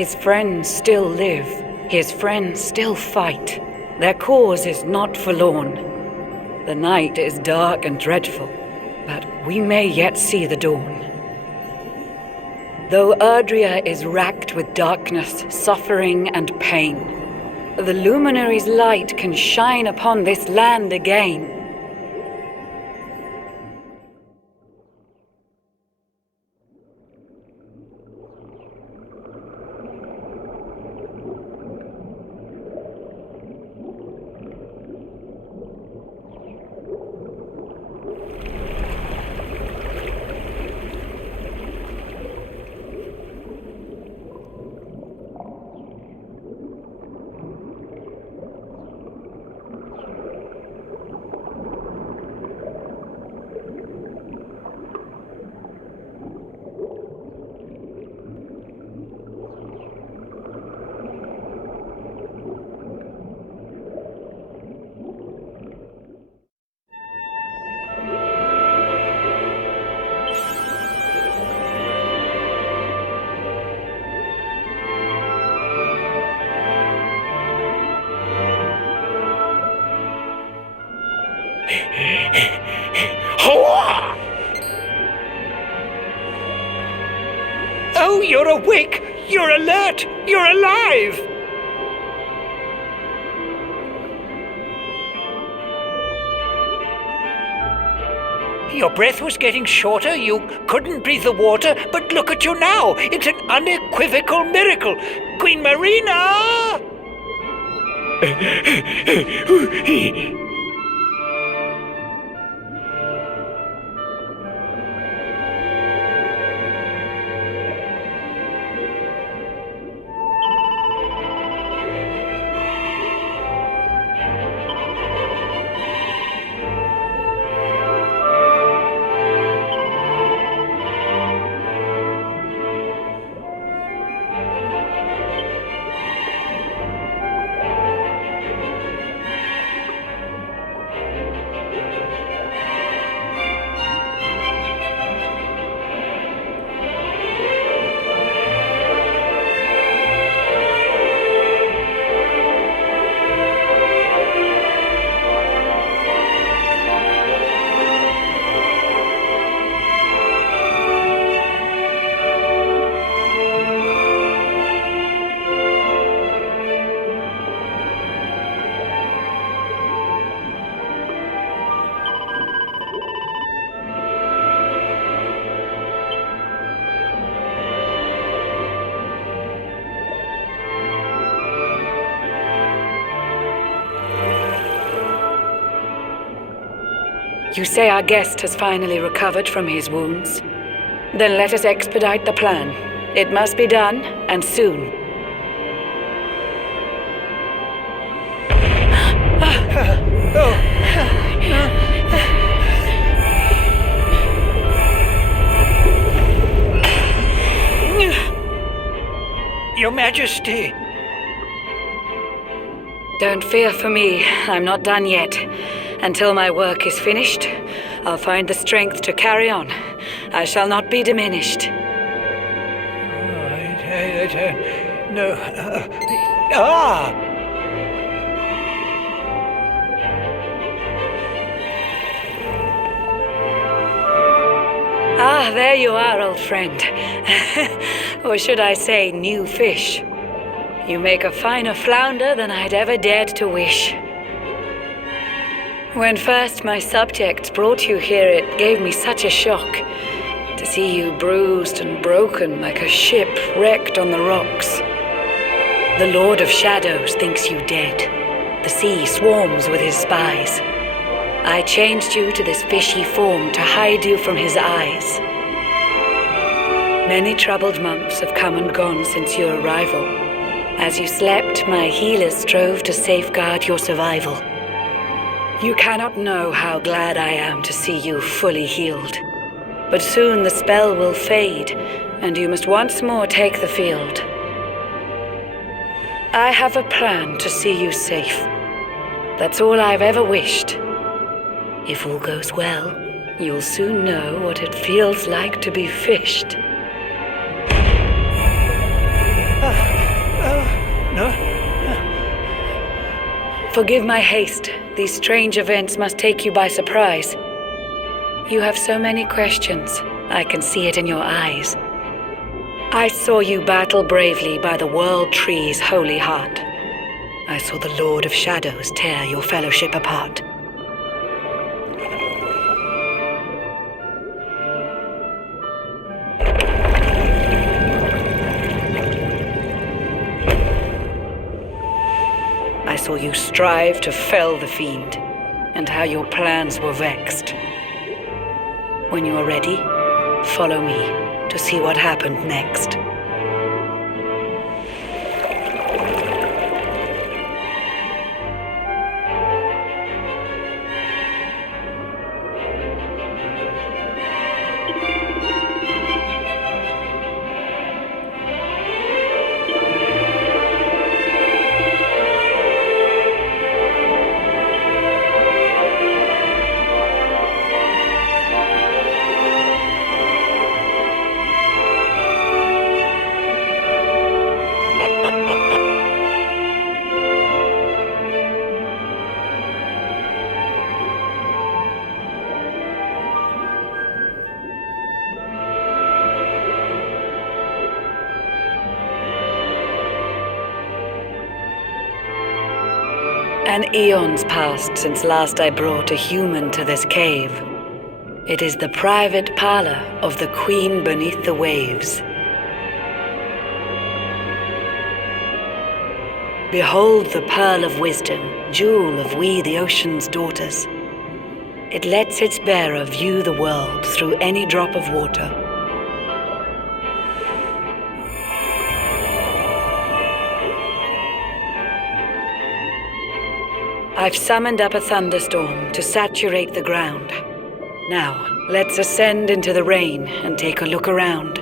His friends still live. His friends still fight. Their cause is not forlorn. The night is dark and dreadful, but we may yet see the dawn. Though Erdrea is racked with darkness, suffering, and pain, the luminary's light can shine upon this land again. Oh, you're awake! You're alert! You're alive! Your breath was getting shorter, you couldn't breathe the water, but look at you now! It's an unequivocal miracle! Queen Marina! You say our guest has finally recovered from his wounds? Then let us expedite the plan. It must be done, and soon. Your Majesty! Don't fear for me. I'm not done yet. Until my work is finished, I'll find the strength to carry on. I shall not be diminished. No. Ah, there you are, old friend. Or should I say, new fish. You make a finer flounder than I'd ever dared to wish. When first my subjects brought you here, it gave me such a shock to see you bruised and broken like a ship wrecked on the rocks. The Lord of Shadows thinks you dead. The sea swarms with his spies. I changed you to this fishy form to hide you from his eyes. Many troubled months have come and gone since your arrival. As you slept, my healers strove to safeguard your survival. You cannot know how glad I am to see you fully healed. But soon the spell will fade, and you must once more take the field. I have a plan to see you safe. That's all I've ever wished. If all goes well, you'll soon know what it feels like to be fished. Forgive my haste. These strange events must take you by surprise. You have so many questions. I can see it in your eyes. I saw you battle bravely by the World Tree's holy heart. I saw the Lord of Shadows tear your fellowship apart. I saw you strive to fell the fiend, and how your plans were vexed. When you are ready, follow me to see what happened next. An eon's passed since last I brought a human to this cave. It is the private parlor of the Queen beneath the waves. Behold the pearl of wisdom, jewel of we the ocean's daughters. It lets its bearer view the world through any drop of water. I've summoned up a thunderstorm to saturate the ground. Now, let's ascend into the rain and take a look around.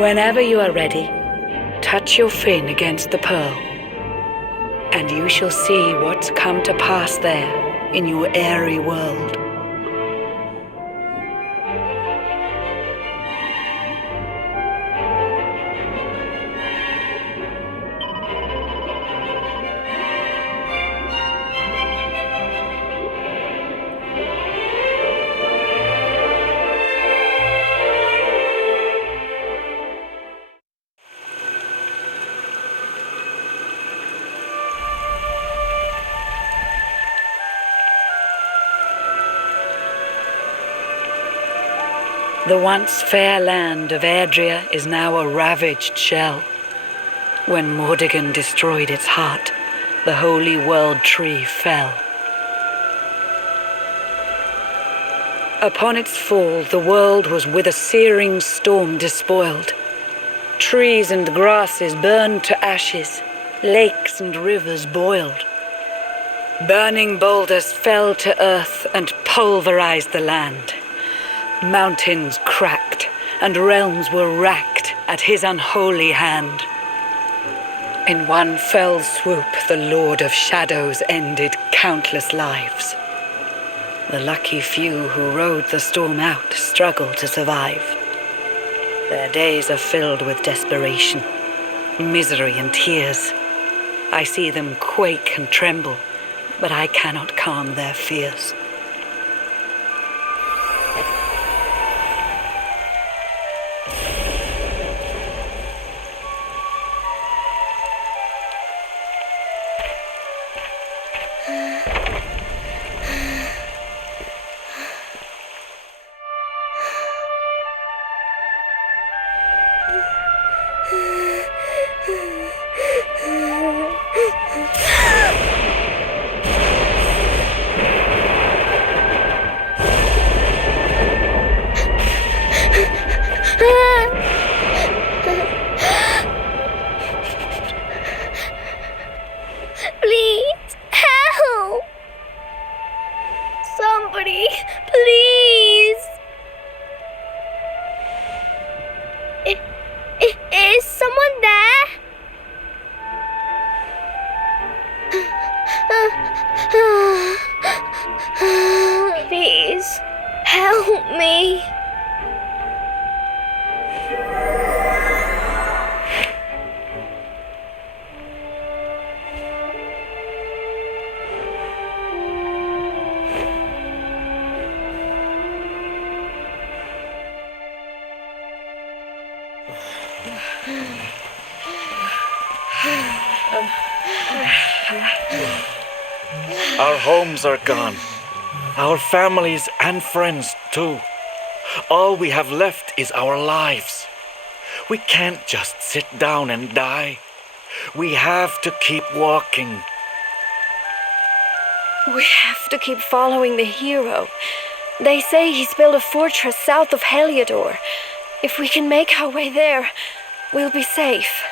Whenever you are ready, touch your fin against the pearl, and you shall see what's come to pass there in your airy world. The once fair land of Adria is now a ravaged shell. When Mordegon destroyed its heart, the holy world tree fell. Upon its fall, the world was with a searing storm despoiled. Trees and grasses burned to ashes, lakes and rivers boiled. Burning boulders fell to earth and pulverized the land. Mountains cracked, and realms were racked at his unholy hand. In one fell swoop, the Lord of Shadows ended countless lives. The lucky few who rode the storm out struggled to survive. Their days are filled with desperation, misery and tears. I see them quake and tremble, but I cannot calm their fears. Please, help! Somebody, please! Is someone there? Our homes are gone. Our families and friends, too. All we have left is our lives. We can't just sit down and die. We have to keep walking. We have to keep following the hero. They say he's built a fortress south of Heliodor. If we can make our way there, we'll be safe.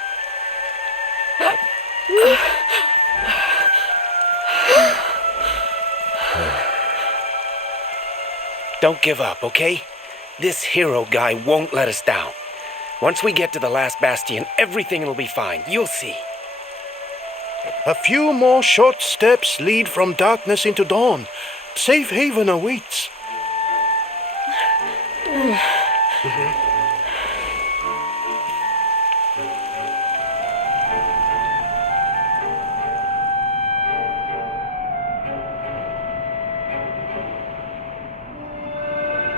Don't give up, okay? This hero guy won't let us down. Once we get to the Last Bastion, everything will be fine. You'll see. A few more short steps lead from darkness into dawn. Safe haven awaits.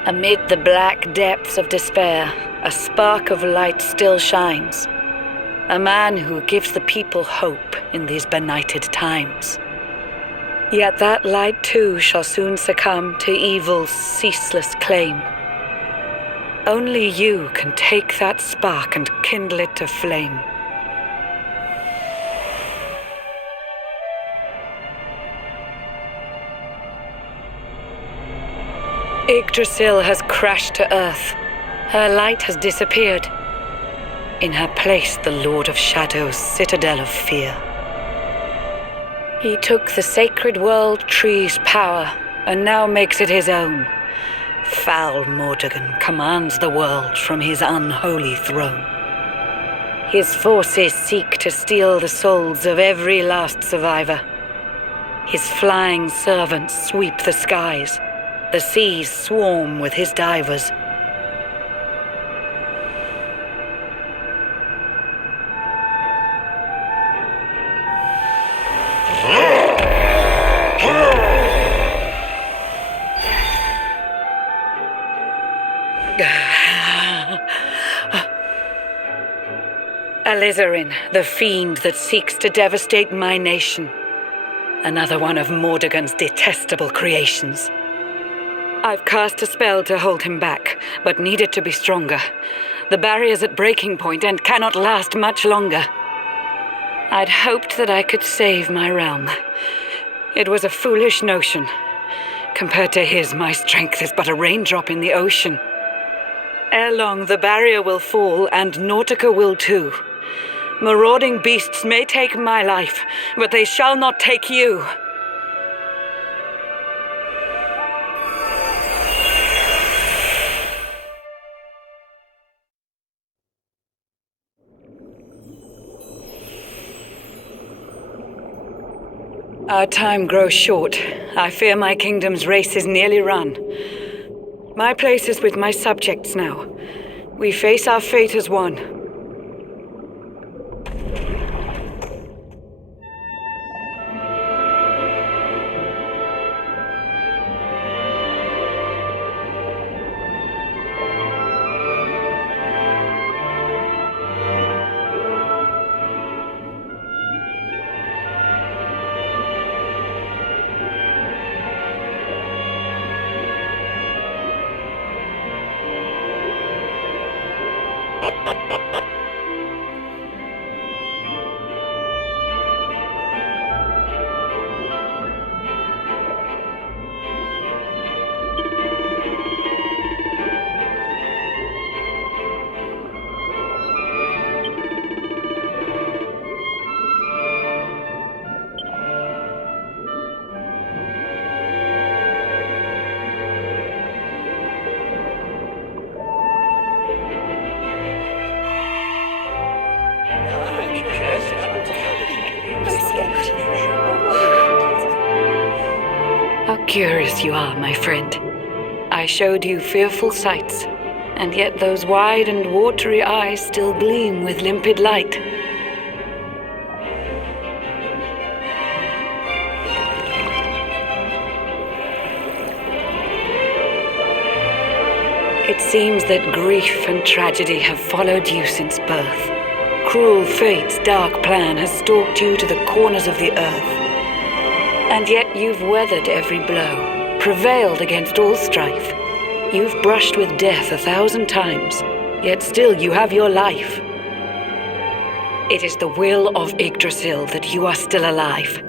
Amid the black depths of despair, a spark of light still shines. A man who gives the people hope in these benighted times. Yet that light too shall soon succumb to evil's ceaseless claim. Only you can take that spark and kindle it to flame. Yggdrasil has crashed to earth. Her light has disappeared. In her place, the Lord of Shadow's citadel of fear. He took the sacred world tree's power and now makes it his own. Foul Mordegon commands the world from his unholy throne. His forces seek to steal the souls of every last survivor. His flying servants sweep the skies. The seas swarm with his divers. Alizarin, the fiend that seeks to devastate my nation. Another one of Mordegon's detestable creations. I've cast a spell to hold him back, but need it to be stronger. The barrier's at breaking point and cannot last much longer. I'd hoped that I could save my realm. It was a foolish notion. Compared to his, my strength is but a raindrop in the ocean. Ere long, the barrier will fall, and Nautica will too. Marauding beasts may take my life, but they shall not take you. Our time grows short. I fear my kingdom's race is nearly run. My place is with my subjects now. We face our fate as one. How curious you are, my friend. I showed you fearful sights, and yet those wide and watery eyes still gleam with limpid light. It seems that grief and tragedy have followed you since birth. Cruel fate's dark plan has stalked you to the corners of the earth. And yet you've weathered every blow, prevailed against all strife. You've brushed with death 1,000 times, yet still you have your life. It is the will of Yggdrasil that you are still alive.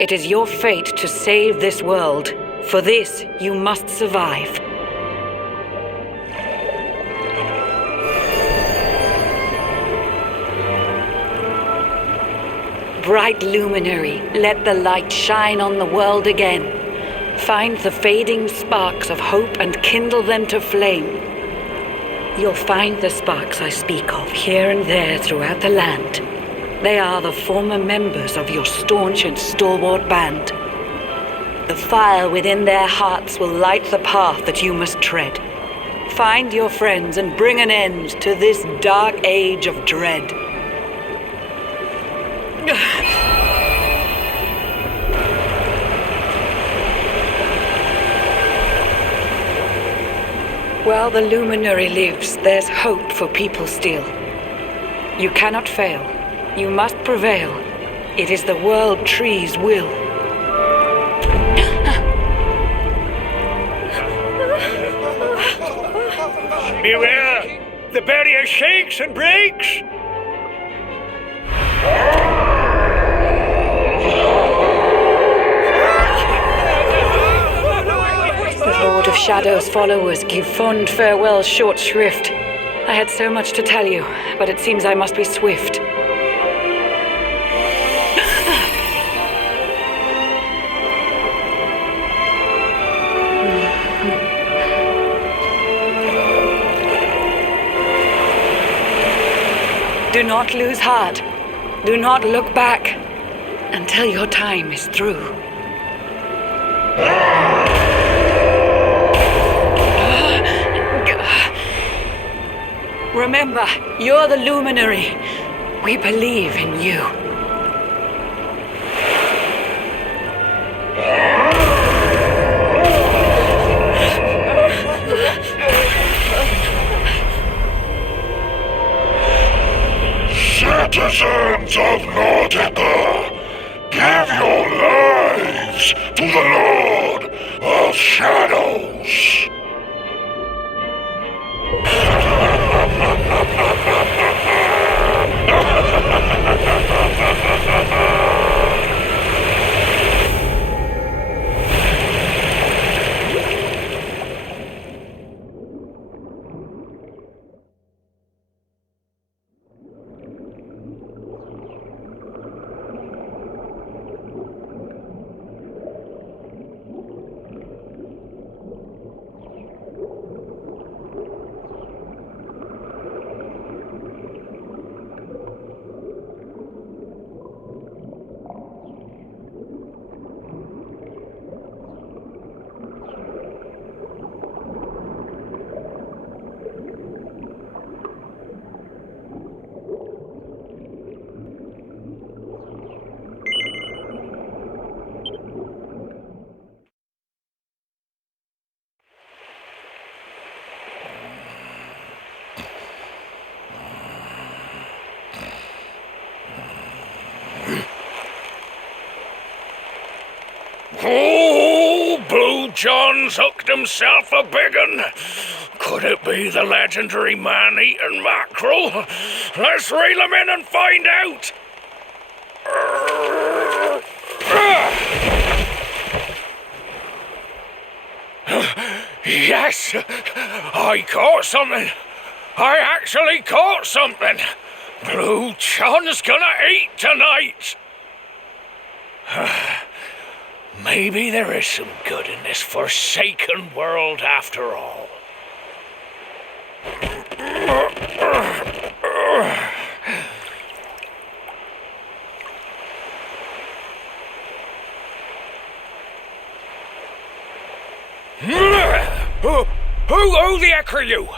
It is your fate to save this world. For this, you must survive. Bright luminary, let the light shine on the world again. Find the fading sparks of hope and kindle them to flame. You'll find the sparks I speak of here and there throughout the land. They are the former members of your staunch and stalwart band. The fire within their hearts will light the path that you must tread. Find your friends and bring an end to this dark age of dread. While the luminary lives, there's hope for people still. You cannot fail. You must prevail. It is the world tree's will. Beware! The barrier shakes and breaks! The Lord of Shadow's followers give fond farewell short shrift. I had so much to tell you, but it seems I must be swift. Do not lose heart. Do not look back until your time is through. Remember, you're the luminary. We believe in you. Citizens of Nordica, give your lives to the Lord of Shadows. Oh, Blue John's hooked himself a big un. Could it be the legendary man-eating mackerel? Let's reel him in and find out. Yes, I caught something. I actually caught something. Blue John's gonna eat tonight. Maybe there is some good in this forsaken world after all. Who the heck are you?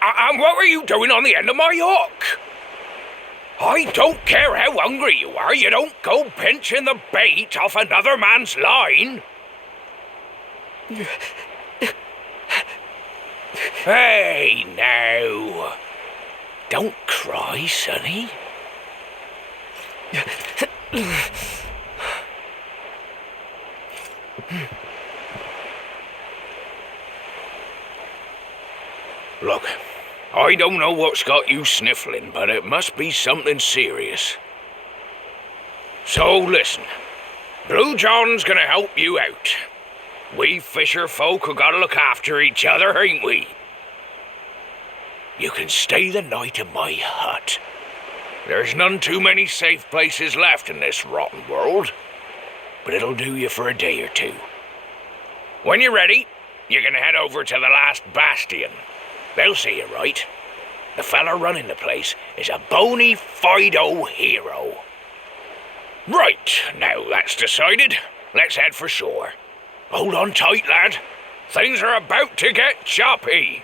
And what were you doing on the end of my hook? I don't care how hungry you are, you don't go pinching the bait off another man's line. Hey, now. Don't cry, sonny. Look, I don't know what's got you sniffling, but it must be something serious. So listen, Blue John's gonna help you out. We fisher folk have gotta look after each other, ain't we? You can stay the night in my hut. There's none too many safe places left in this rotten world, but it'll do you for a day or two. When you're ready, you can head over to the Last Bastion. They'll see you right. The fella running the place is a bona fide hero. Right, now that's decided, let's head for shore. Hold on tight, lad. Things are about to get choppy.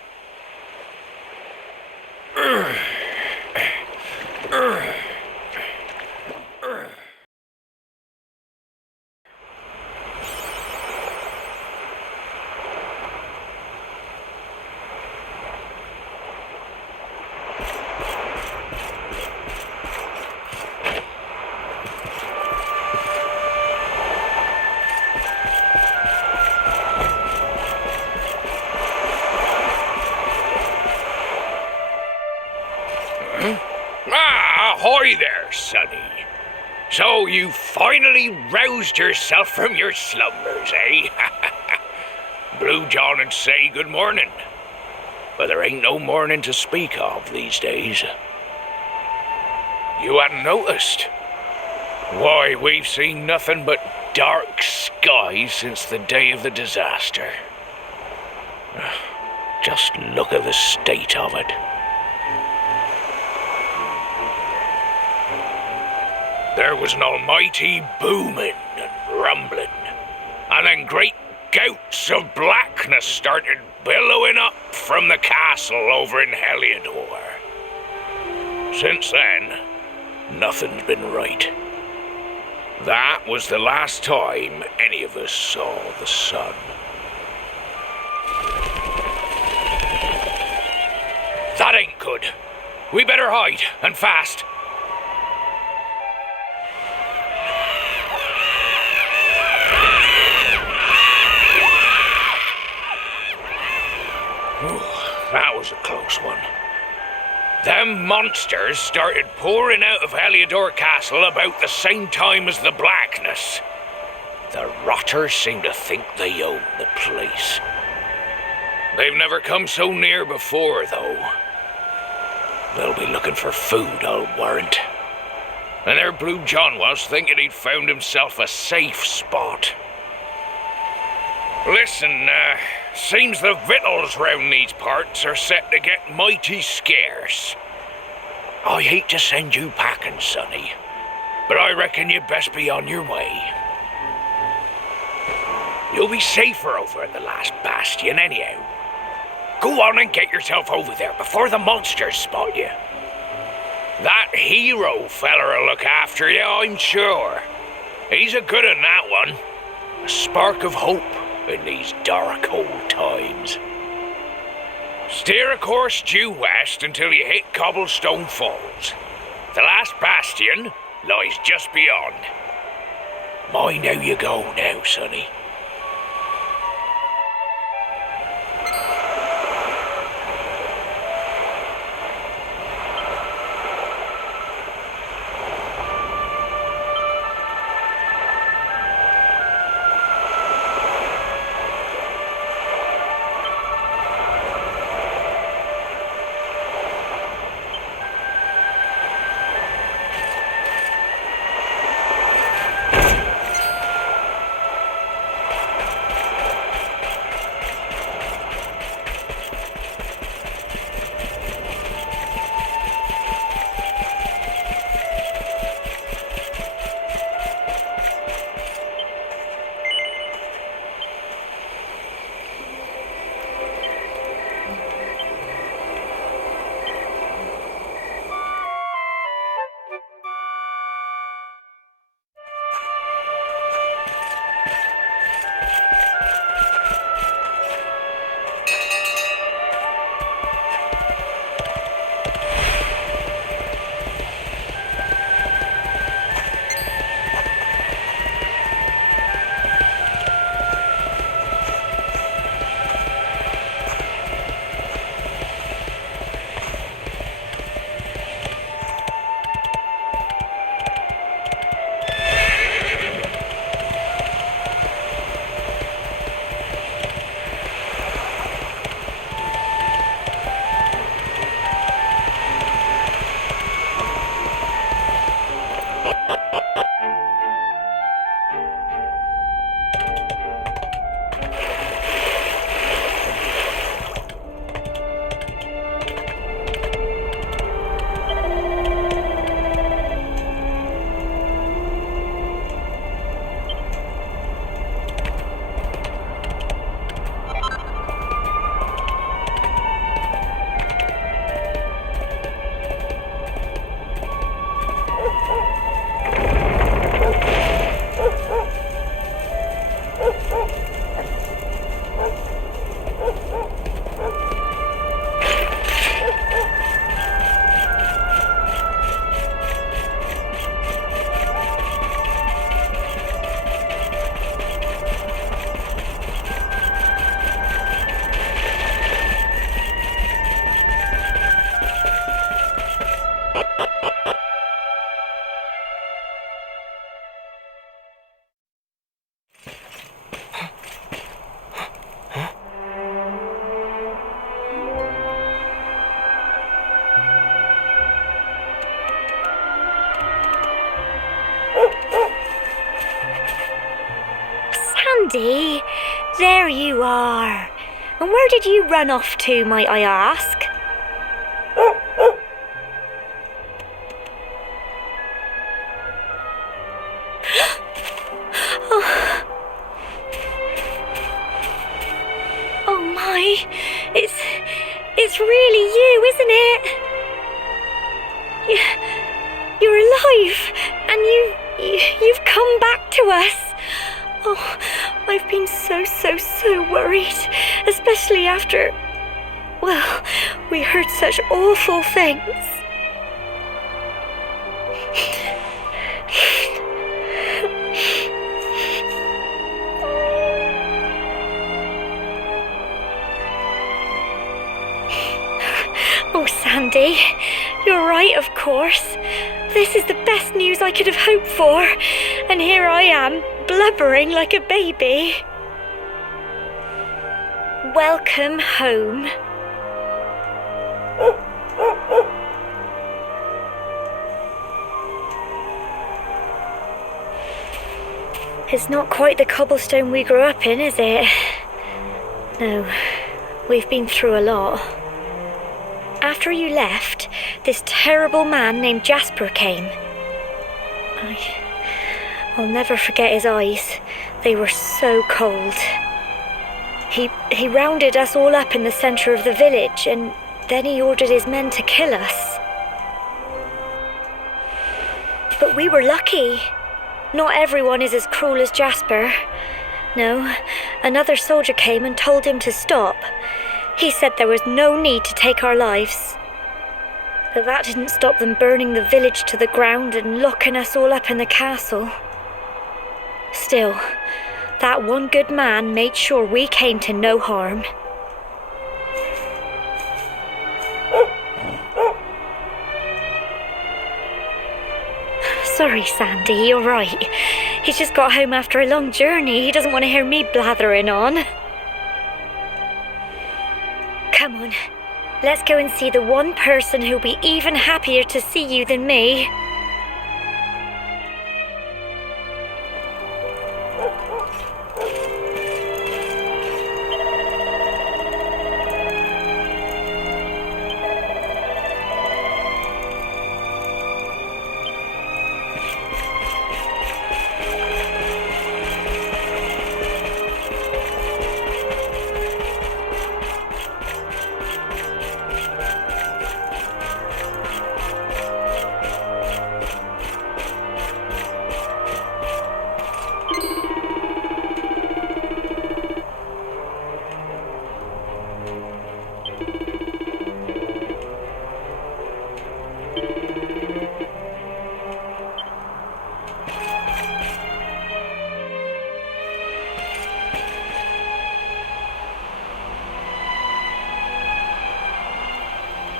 Ahoy there, sonny. So you finally roused yourself from your slumbers, eh? Blue John would say good morning, but there ain't no morning to speak of these days. You hadn't noticed? Why, we've seen nothing but dark skies since the day of the disaster. Just look at the state of it. There was an almighty booming and rumbling, and then great gouts of blackness started billowing up from the castle over in Heliodor. Since then, nothing's been right. That was the last time any of us saw the sun. That ain't good. We better hide, and fast. That was a close one. Them monsters started pouring out of Heliodor Castle about the same time as the blackness. The rotters seem to think they own the place. They've never come so near before, though. They'll be looking for food, I'll warrant. And there Blue John was, thinking he'd found himself a safe spot. Listen, seems the victuals round these parts are set to get mighty scarce. I hate to send you packing, sonny, but I reckon you'd best be on your way. You'll be safer over at the Last Bastion anyhow. Go on and get yourself over there before the monsters spot you. That hero feller'll look after you, I'm sure. He's a good un, that one. A spark of hope in these dark old times. Steer a course due west until you hit Cobblestone Falls. The Last Bastion lies just beyond. Mind how you go now, sonny. Sandy, there you are. And where did you run off to, might I ask? Oh my, it's really you, isn't it? You're alive, and you've come back to us. Oh, I've been so worried, especially after, well, we heard such awful things. Oh, Sandy, you're right, of course. This is the best news I could have hoped for, and here I am, blubbering like a baby. Welcome home. It's not quite the cobblestone we grew up in, is it? No, we've been through a lot. After you left, this terrible man named Jasper came. I'll never forget his eyes. They were so cold. He rounded us all up in the centre of the village, and then he ordered his men to kill us. But we were lucky. Not everyone is as cruel as Jasper. No, another soldier came and told him to stop. He said there was no need to take our lives. But that didn't stop them burning the village to the ground and locking us all up in the castle. Still, that one good man made sure we came to no harm. Sorry, Sandy, you're right. He's just got home after a long journey. He doesn't want to hear me blathering on. Come on, let's go and see the one person who'll be even happier to see you than me.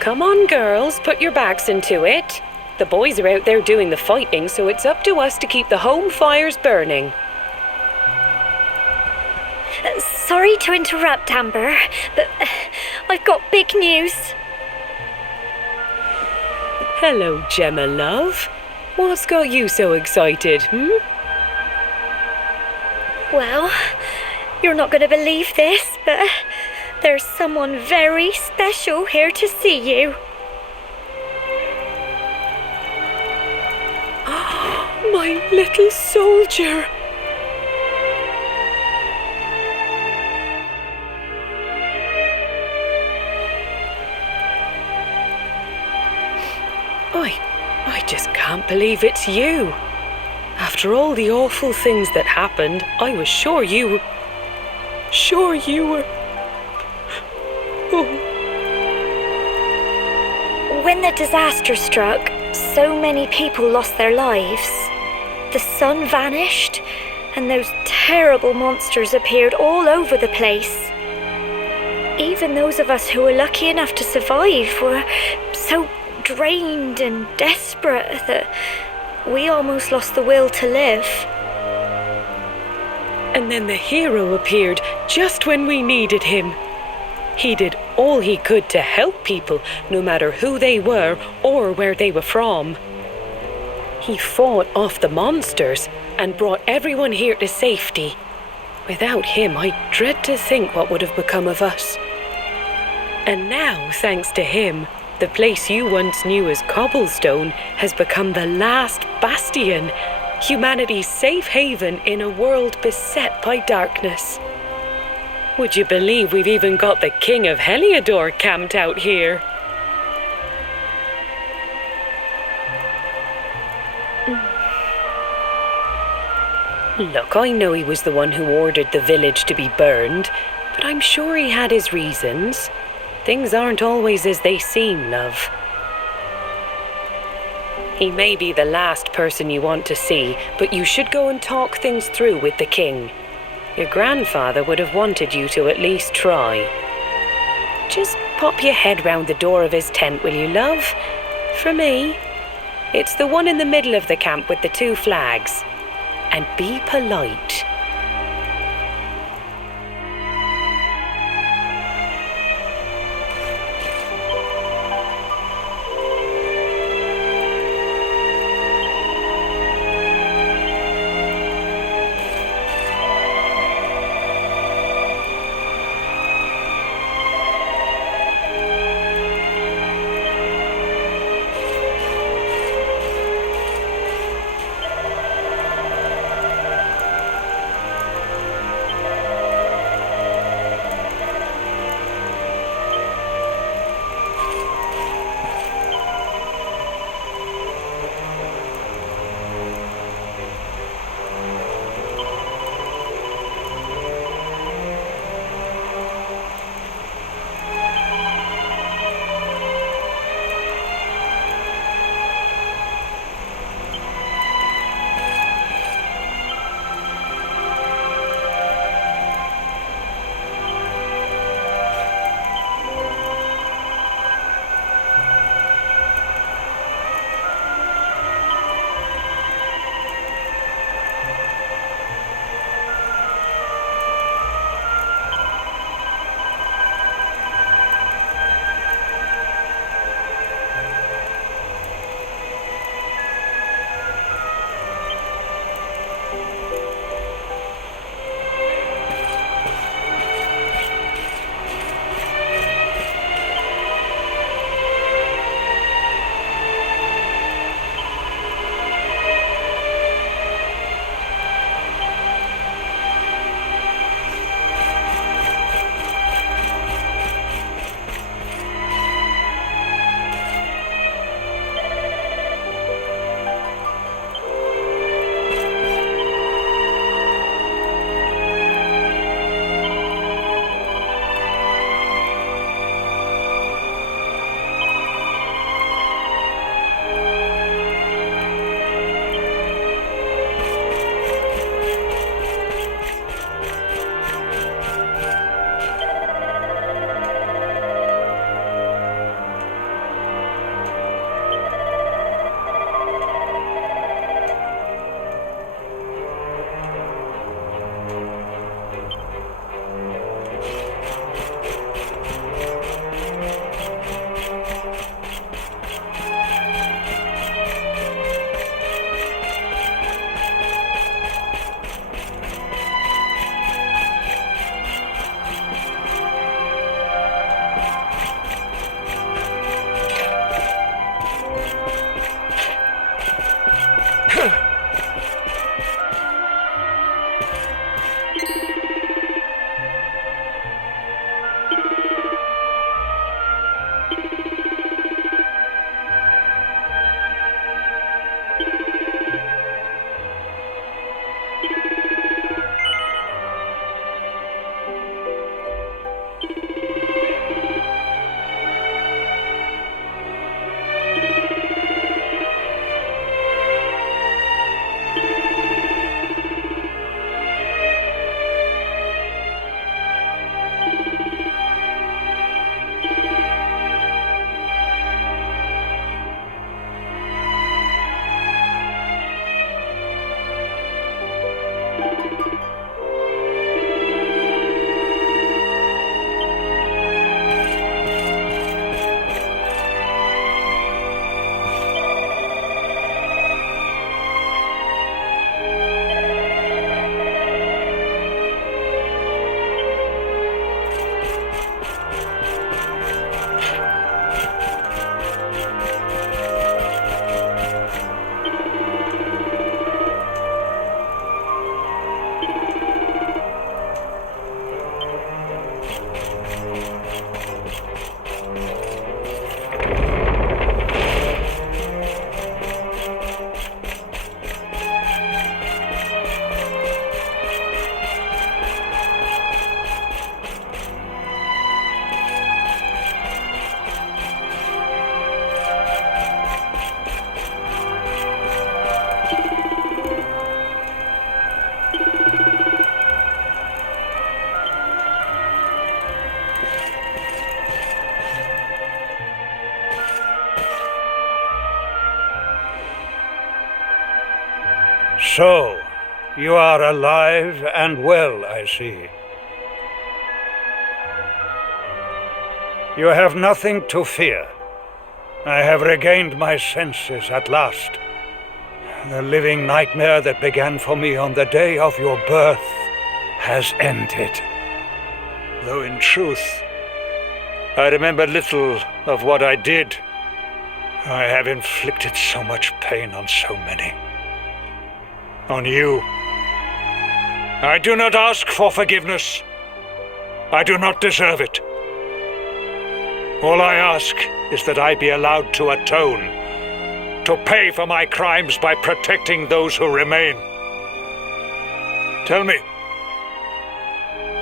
Come on, girls, put your backs into it. The boys are out there doing the fighting, so it's up to us to keep the home fires burning. Sorry to interrupt, Amber, but I've got big news. Hello, Gemma, love. What's got you so excited, Well, you're not going to believe this, but there's someone very special here to see you. My little soldier. I just can't believe it's you. After all the awful things that happened, I was sure you were... Oh. When the disaster struck, so many people lost their lives. The sun vanished, and those terrible monsters appeared all over the place. Even those of us who were lucky enough to survive were so drained and desperate that we almost lost the will to live. And then the hero appeared just when we needed him. He did all he could to help people, no matter who they were or where they were from. He fought off the monsters and brought everyone here to safety. Without him, I dread to think what would have become of us. And now, thanks to him, the place you once knew as Cobblestone has become the Last Bastion, humanity's safe haven in a world beset by darkness. Would you believe we've even got the King of Heliodor camped out here? Look, I know he was the one who ordered the village to be burned, but I'm sure he had his reasons. Things aren't always as they seem, love. He may be the last person you want to see, but you should go and talk things through with the king. Your grandfather would have wanted you to at least try. Just pop your head round the door of his tent, will you, love? For me. It's the one in the middle of the camp with the 2 flags. And be polite. So, you are alive and well, I see. You have nothing to fear. I have regained my senses at last. The living nightmare that began for me on the day of your birth has ended. Though in truth, I remember little of what I did. I have inflicted so much pain on so many. On you. I do not ask for forgiveness. I do not deserve it. All I ask is that I be allowed to atone, to pay for my crimes by protecting those who remain. Tell me,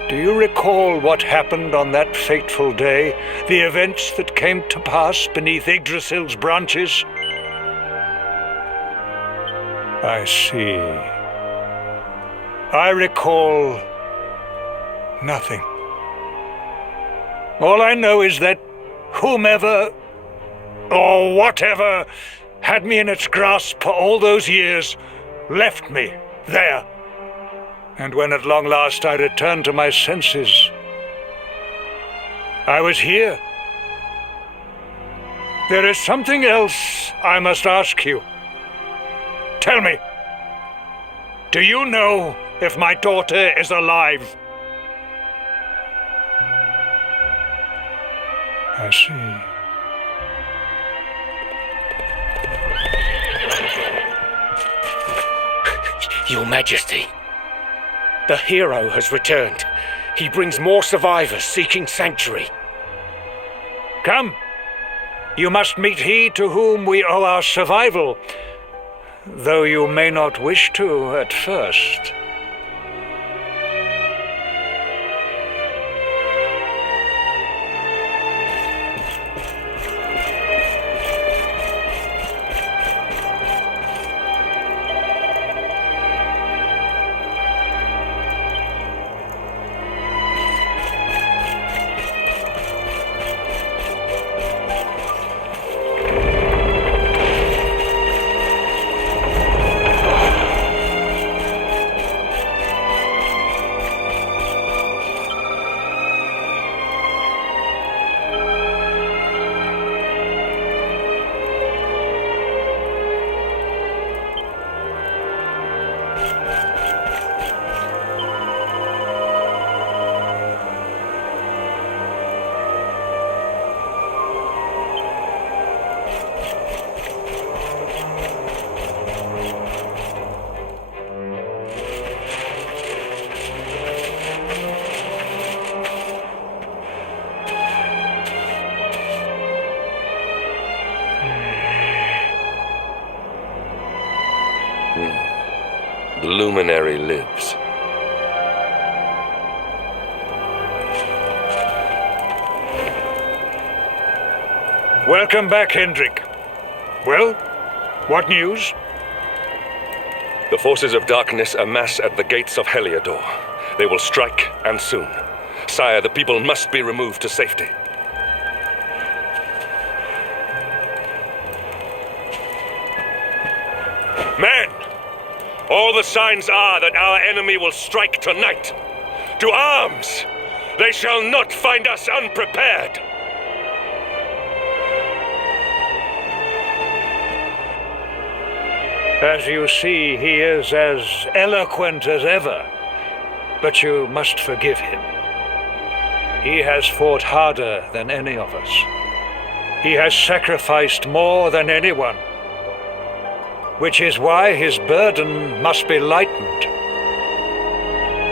do you recall what happened on that fateful day, the events that came to pass beneath Yggdrasil's branches? I see. I recall nothing. All I know is that whomever or whatever had me in its grasp for all those years left me there. And when at long last I returned to my senses, I was here. There is something else I must ask you. Tell me, do you know if my daughter is alive? I see. Your Majesty, the hero has returned. He brings more survivors seeking sanctuary. Come. You must meet he to whom we owe our survival, though you may not wish to at first. The luminary lives. Welcome back, Hendrik. Well, what news? The forces of darkness amass at the gates of Heliodor. They will strike, and soon. Sire, the people must be removed to safety. Men! All the signs are that our enemy will strike tonight. To arms! They shall not find us unprepared! As you see, he is as eloquent as ever, but you must forgive him. He has fought harder than any of us. He has sacrificed more than anyone, which is why his burden must be lightened.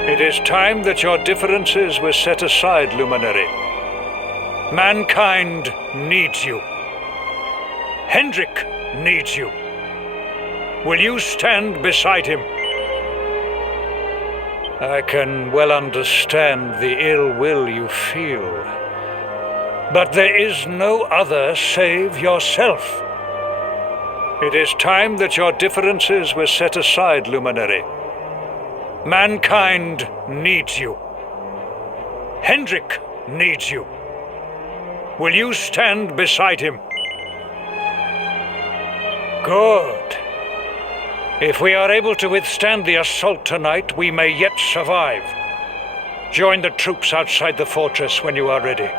It is time that your differences were set aside, Luminary. Mankind needs you. Hendrik needs you. Will you stand beside him? I can well understand the ill will you feel, but there is no other save yourself. It is time that your differences were set aside, Luminary. Mankind needs you. Hendrik needs you. Will you stand beside him? Good. If we are able to withstand the assault tonight, we may yet survive. Join the troops outside the fortress when you are ready.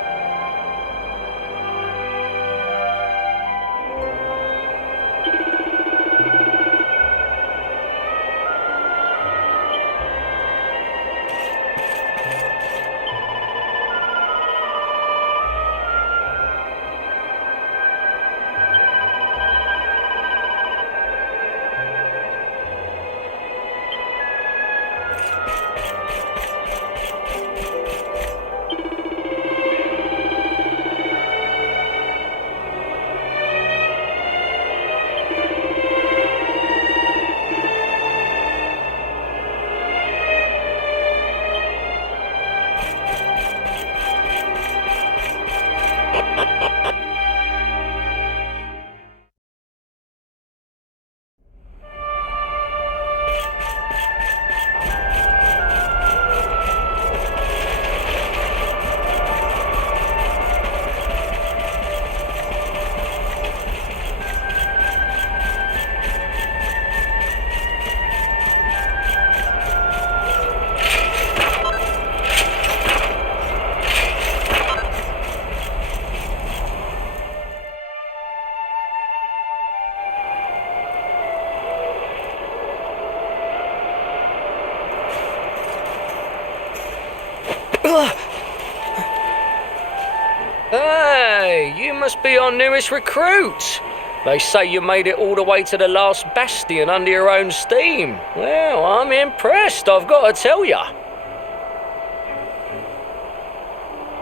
Hey, you must be our newest recruit. They say you made it all the way to the Last Bastion under your own steam. Well, I'm impressed, I've got to tell ya.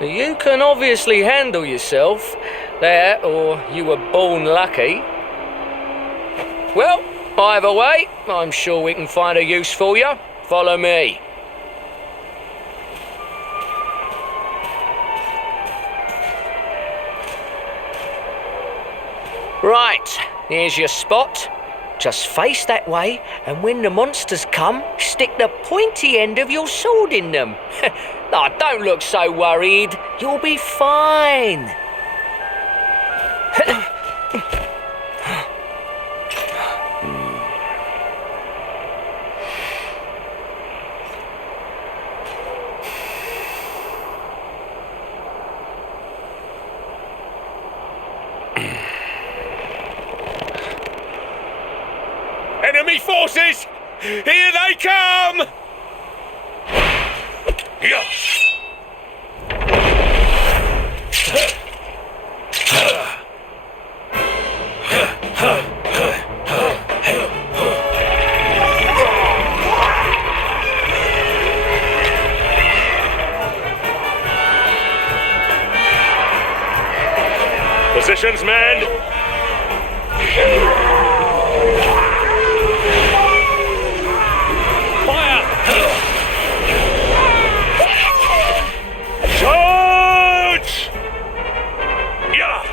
You can obviously handle yourself. That, or you were born lucky. Well, either way, I'm sure we can find a use for you. Follow me. Right, here's your spot. Just face that way, and when the monsters come, stick the pointy end of your sword in them. Now, don't look so worried. You'll be fine. Enemy forces! Here they come! Positions, men! Charge! Yeah!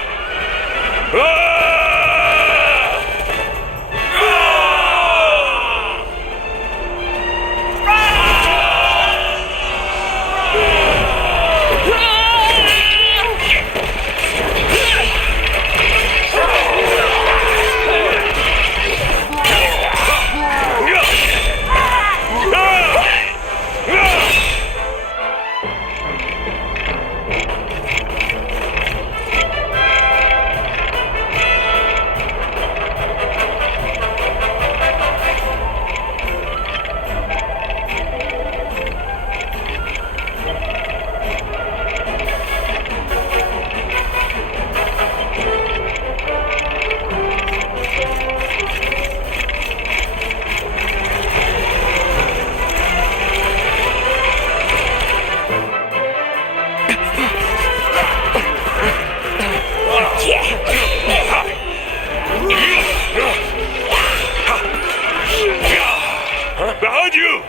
Behind you!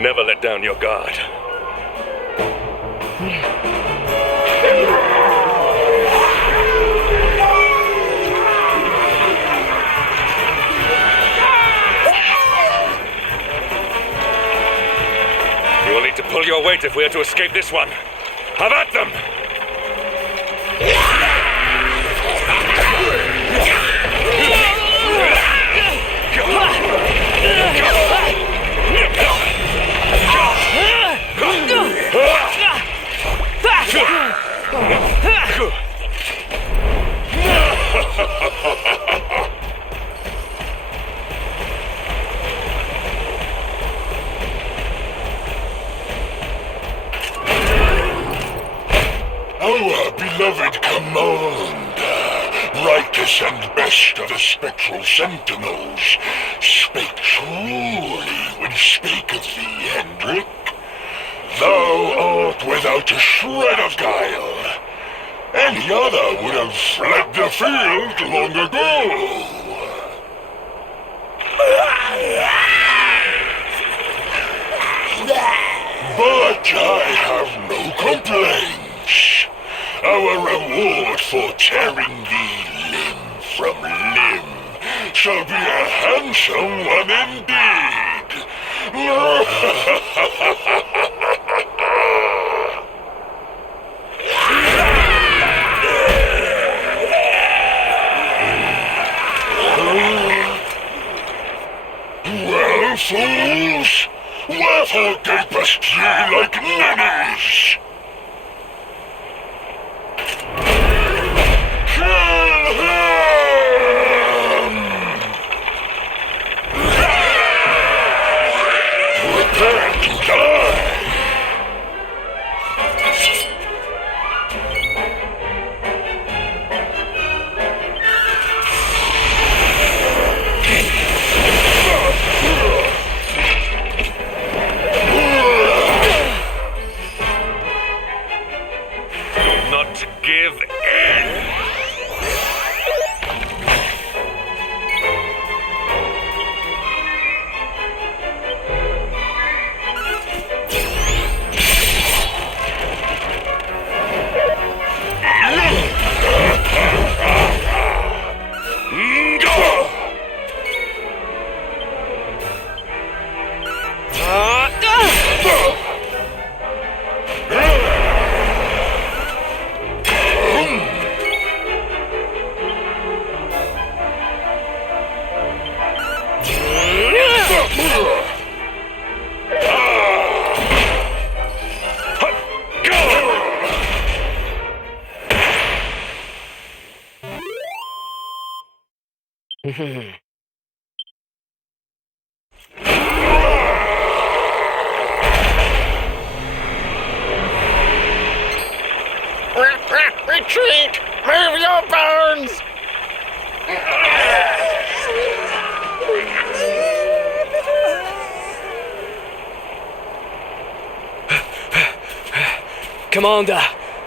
Never let down your guard. pull your weight if we are to escape this one. Have at them! Our beloved commander, brightest and best of the spectral sentinels, spake truly when spake of thee, Hendrik. Thou art without a shred of guile. Any other would have fled the field long ago. But I have no complaints. Our reward for tearing thee limb from limb shall be a handsome one indeed. Well, fools, wherefore gapest ye like ninnies? Kill him! Prepare to die! Not give in! Retreat! Move your bones! Commander,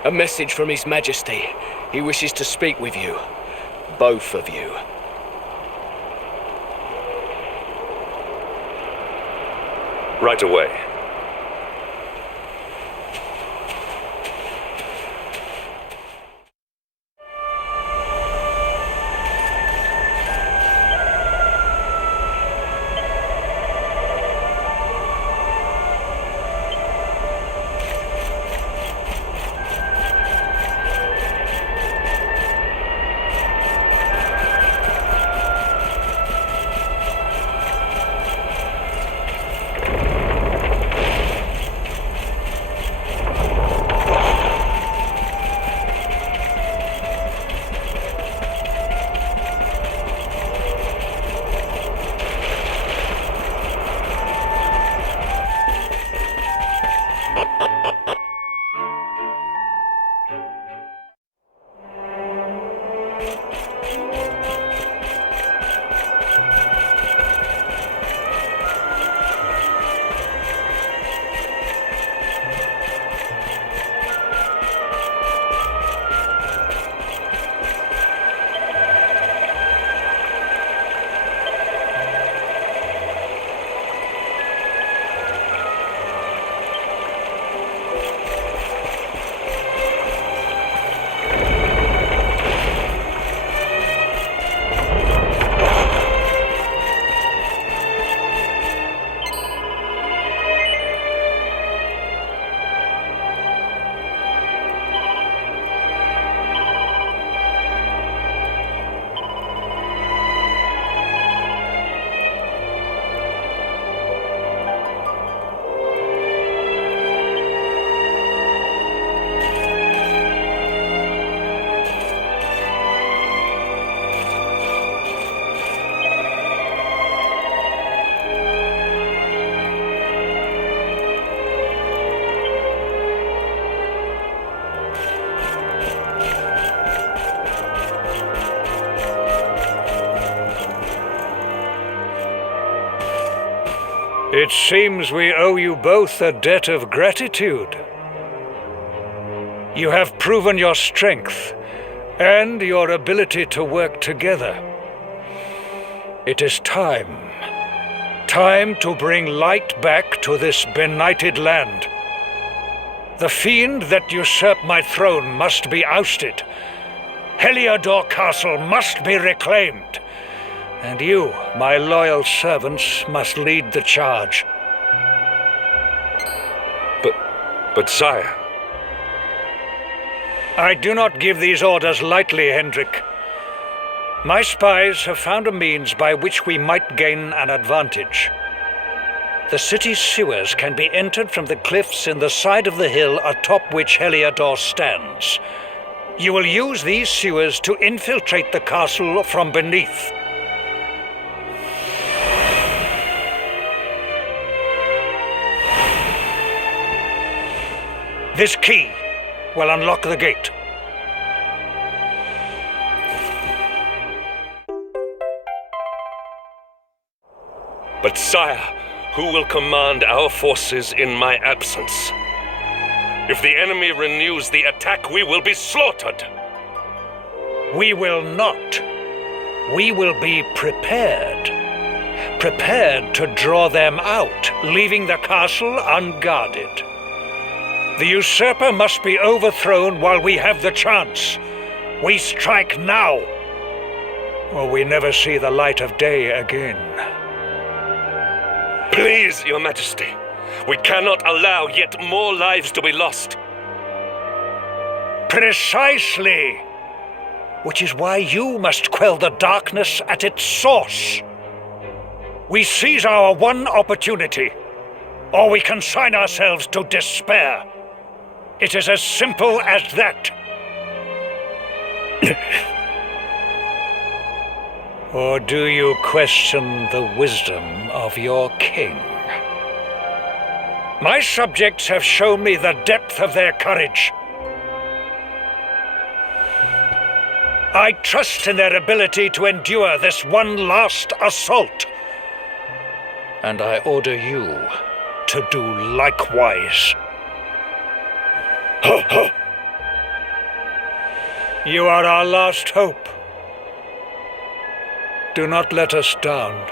a message from His Majesty. He wishes to speak with you. Both of you. Right away. It seems we owe you both a debt of gratitude. You have proven your strength and your ability to work together. It is time. Time to bring light back to this benighted land. The fiend that usurped my throne must be ousted. Heliodor Castle must be reclaimed. And you, my loyal servants, must lead the charge. But sire... I do not give these orders lightly, Hendrik. My spies have found a means by which we might gain an advantage. The city's sewers can be entered from the cliffs in the side of the hill atop which Heliodor stands. You will use these sewers to infiltrate the castle from beneath. This key will unlock the gate. But sire, who will command our forces in my absence? If the enemy renews the attack, we will be slaughtered. We will not. We will be prepared. Prepared to draw them out, leaving the castle unguarded. The usurper must be overthrown while we have the chance. We strike now, or we never see the light of day again. Please, Your Majesty, we cannot allow yet more lives to be lost. Precisely. Which is why you must quell the darkness at its source. We seize our one opportunity, or we consign ourselves to despair. It is as simple as that. Or do you question the wisdom of your king? My subjects have shown me the depth of their courage. I trust in their ability to endure this one last assault. And I order you to do likewise. You are our last hope. Do not let us down.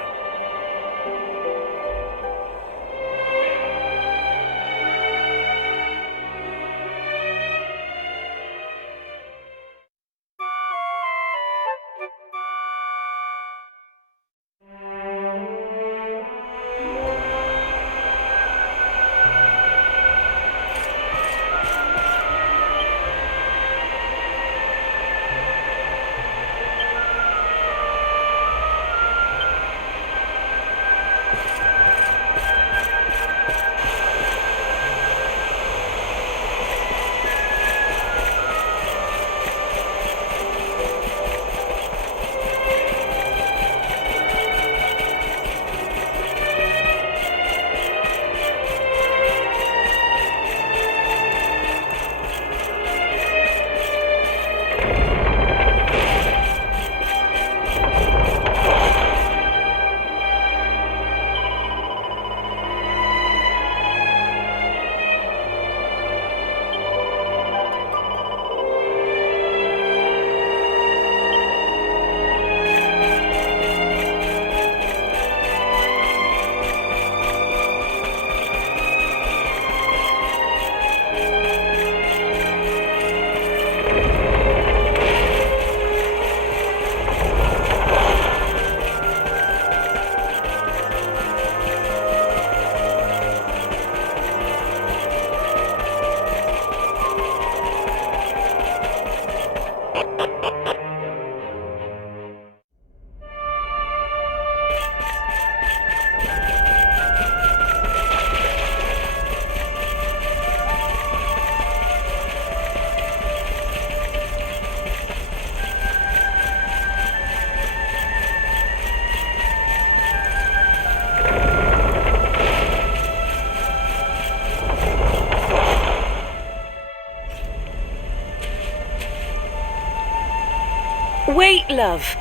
Wait, love.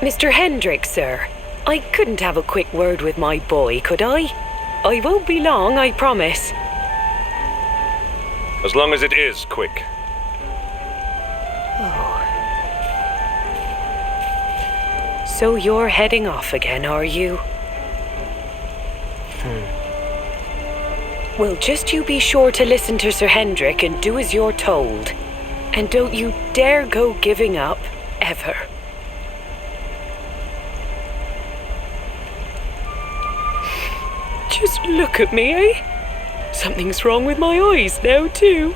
Mr. Hendrik, sir. I couldn't have a quick word with my boy, could I? I won't be long, I promise. As long as it is quick. So you're heading off again, are you? Well, just you be sure to listen to Sir Hendrik and do as you're told. And don't you dare go giving up, ever. Just look at me, eh? Something's wrong with my eyes now, too.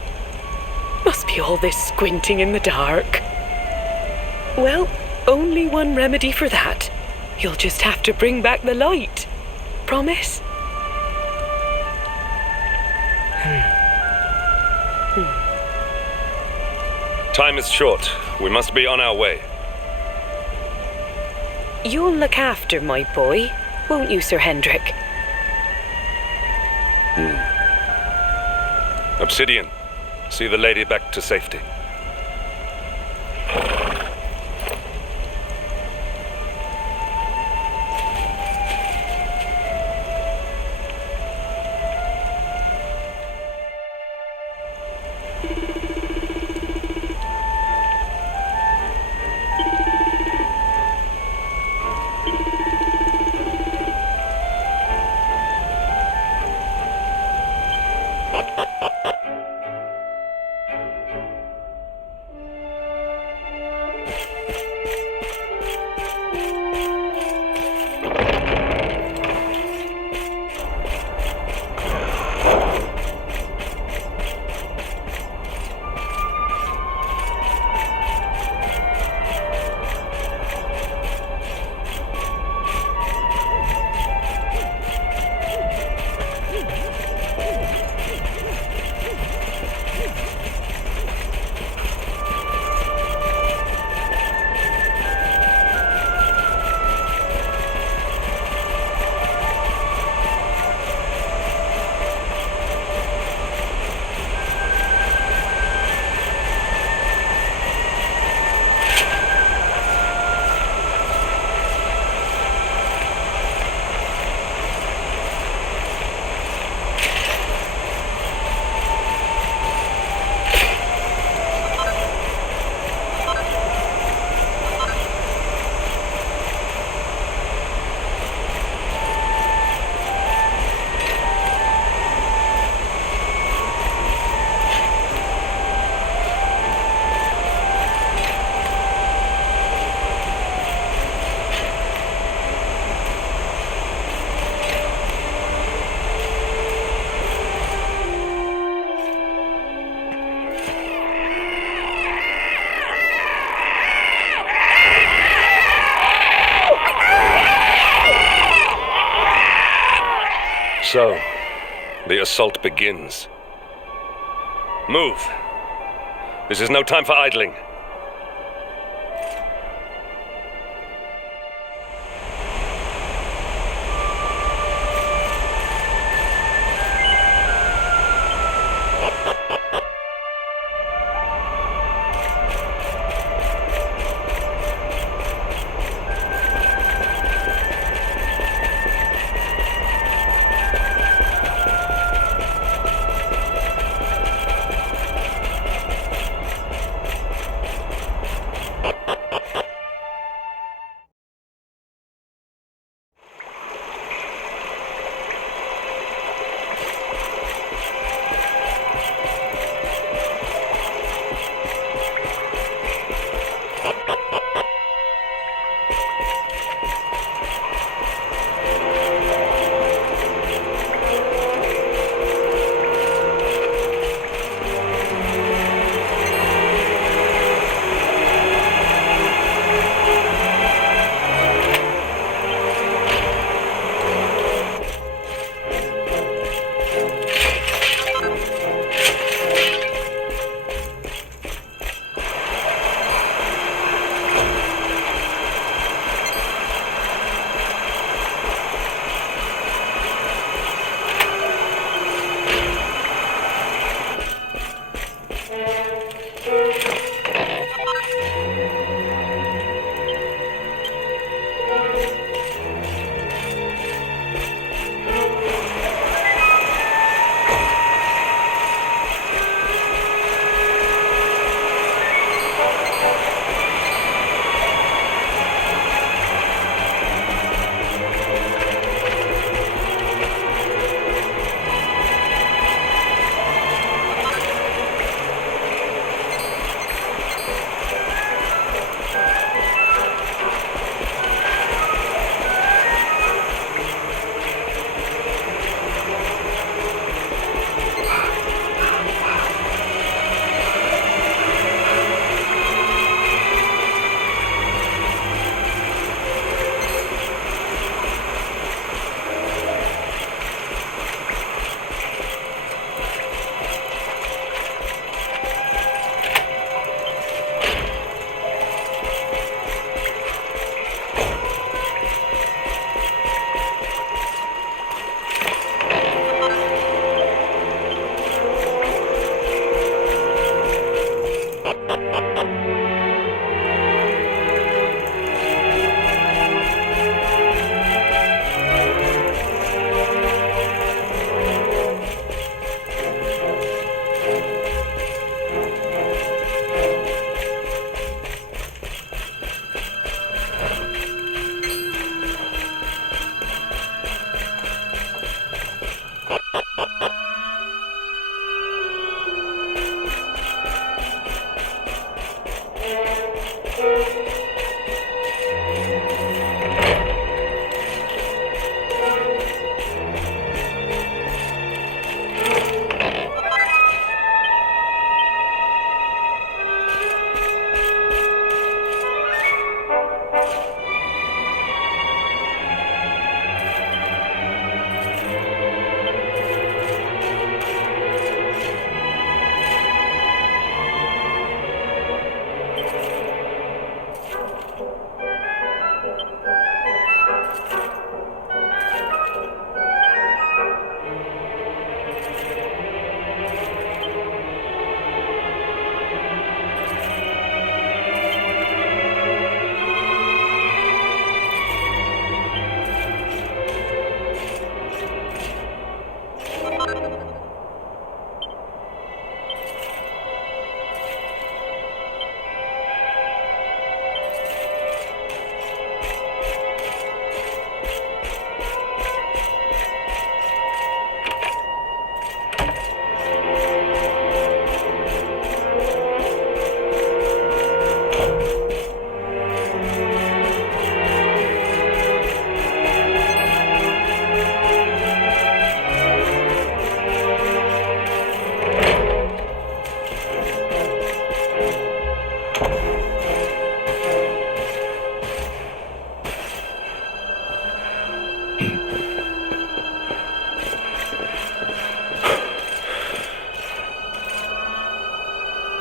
Must be all this squinting in the dark. Well, only one remedy for that. You'll just have to bring back the light. Promise? Time is short. We must be on our way. You'll look after my boy, won't you, Sir Hendrik? Obsidian, see the lady back to safety. So, the assault begins. Move. This is no time for idling.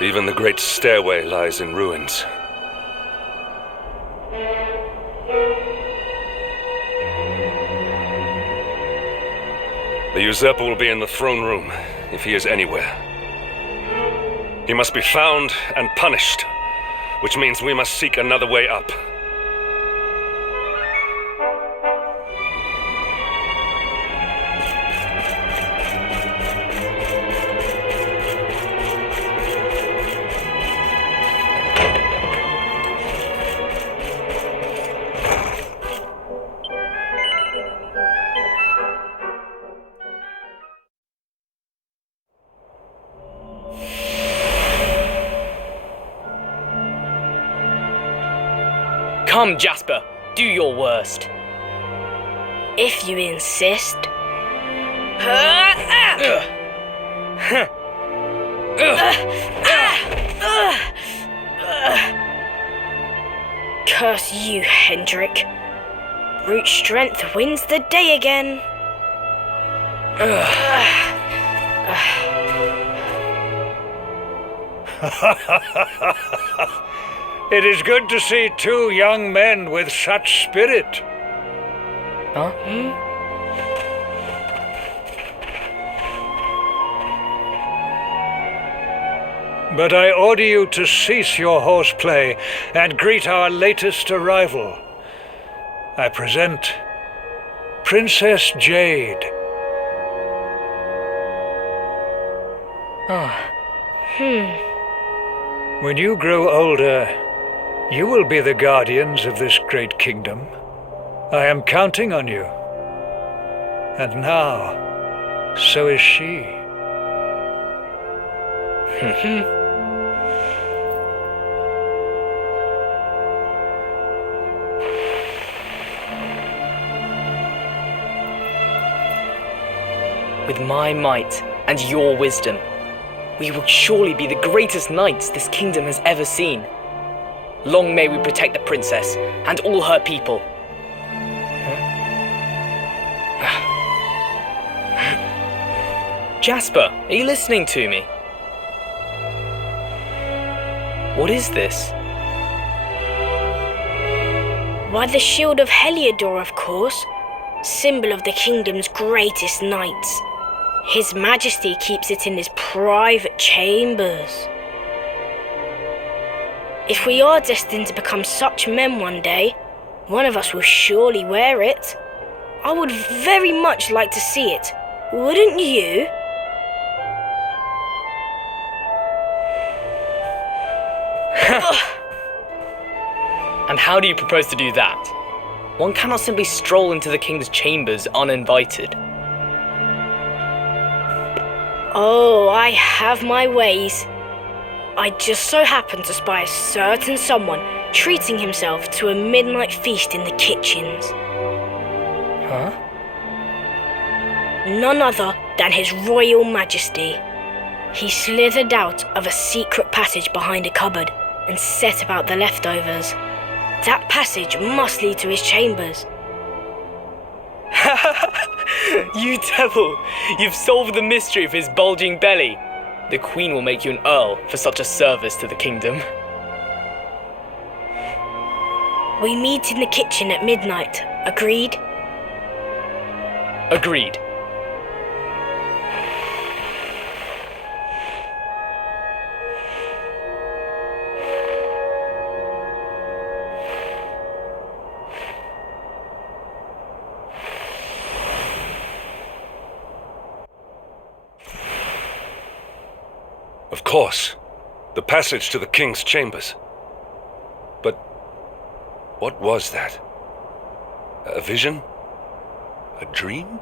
Even the great stairway lies in ruins. The usurper will be in the throne room, if he is anywhere. He must be found and punished, which means we must seek another way up. Come, Jasper, do your worst. If you insist. Curse you, Hendrik. Brute strength wins the day again. It is good to see two young men with such spirit. Huh? But I order you to cease your horseplay and greet our latest arrival. I present Princess Jade. When you grow older, you will be the guardians of this great kingdom. I am counting on you. And now, so is she. With my might and your wisdom, we will surely be the greatest knights this kingdom has ever seen. Long may we protect the princess and all her people. Jasper, are you listening to me? What is this? Why, the shield of Heliodor, of course. Symbol of the kingdom's greatest knights. His Majesty keeps it in his private chambers. If we are destined to become such men one day, one of us will surely wear it. I would very much like to see it, wouldn't you? And how do you propose to do that? One cannot simply stroll into the king's chambers uninvited. Oh, I have my ways. I just so happened to spy a certain someone treating himself to a midnight feast in the kitchens. Huh? None other than His Royal Majesty. He slithered out of a secret passage behind a cupboard and set about the leftovers. That passage must lead to his chambers. You devil! You've solved the mystery of his bulging belly. The Queen will make you an earl for such a service to the kingdom. We meet in the kitchen at midnight. Agreed? Agreed. Of course. The passage to the king's chambers. But what was that? A vision? A dream?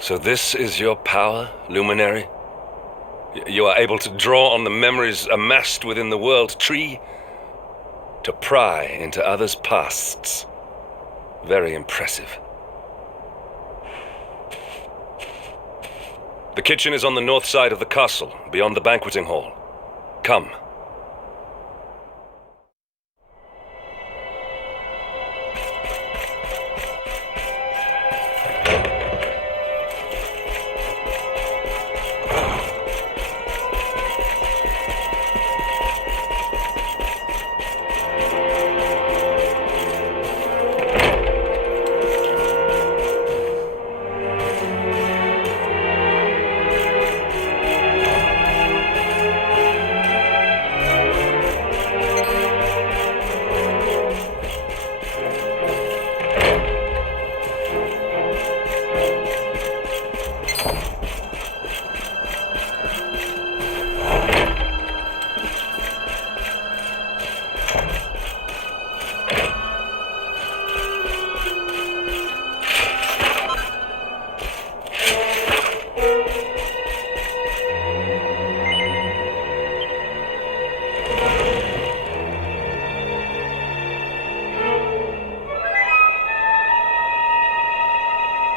So this is your power, luminary? You are able to draw on the memories amassed within the world tree to pry into others' pasts. Very impressive. The kitchen is on the north side of the castle, beyond the banqueting hall. Come.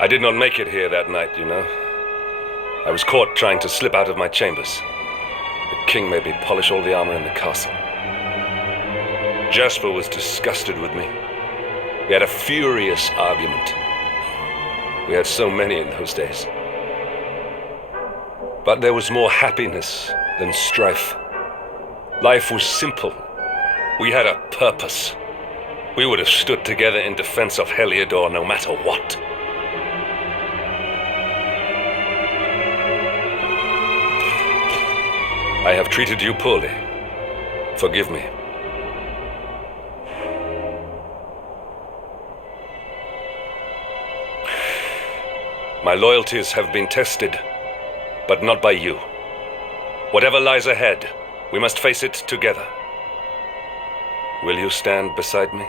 I did not make it here that night, you know. I was caught trying to slip out of my chambers. The king made me polish all the armor in the castle. Jasper was disgusted with me. We had a furious argument. We had so many in those days. But there was more happiness than strife. Life was simple. We had a purpose. We would have stood together in defense of Heliodor no matter what. I have treated you poorly. Forgive me. My loyalties have been tested, but not by you. Whatever lies ahead, we must face it together. Will you stand beside me?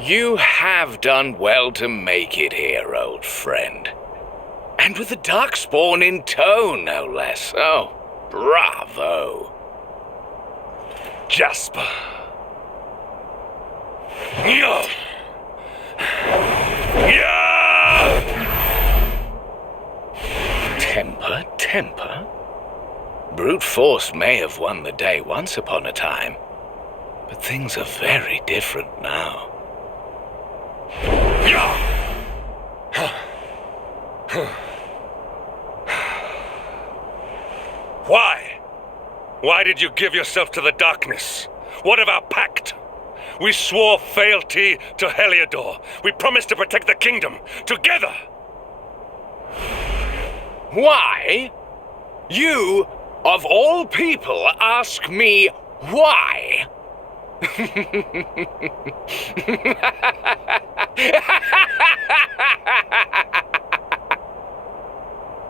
You have done well to make it here, old friend. And with the Darkspawn in tow, no less. Oh, bravo. Jasper. Temper? Brute force may have won the day once upon a time, but things are very different now. Why? Why did you give yourself to the darkness? What of our pact? We swore fealty to Heliodor. We promised to protect the kingdom, together! Why? You, of all people, ask me why?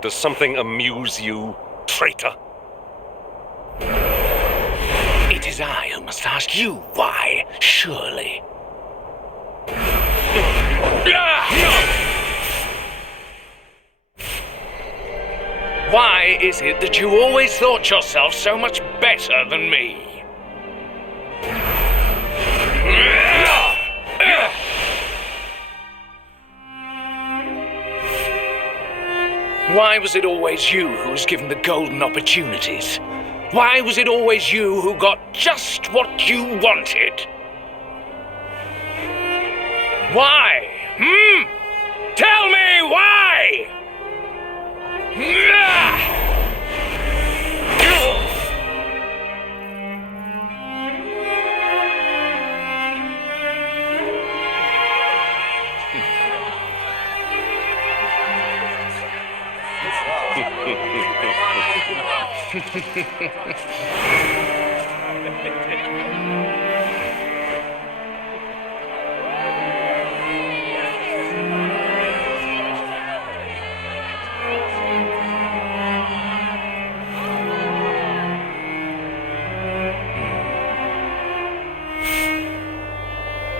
Does something amuse you, traitor? It is I who must ask you why, surely. Why is it that you always thought yourself so much better than me? Why was it always you who was given the golden opportunities? Why was it always you who got just what you wanted? Why? Tell me why!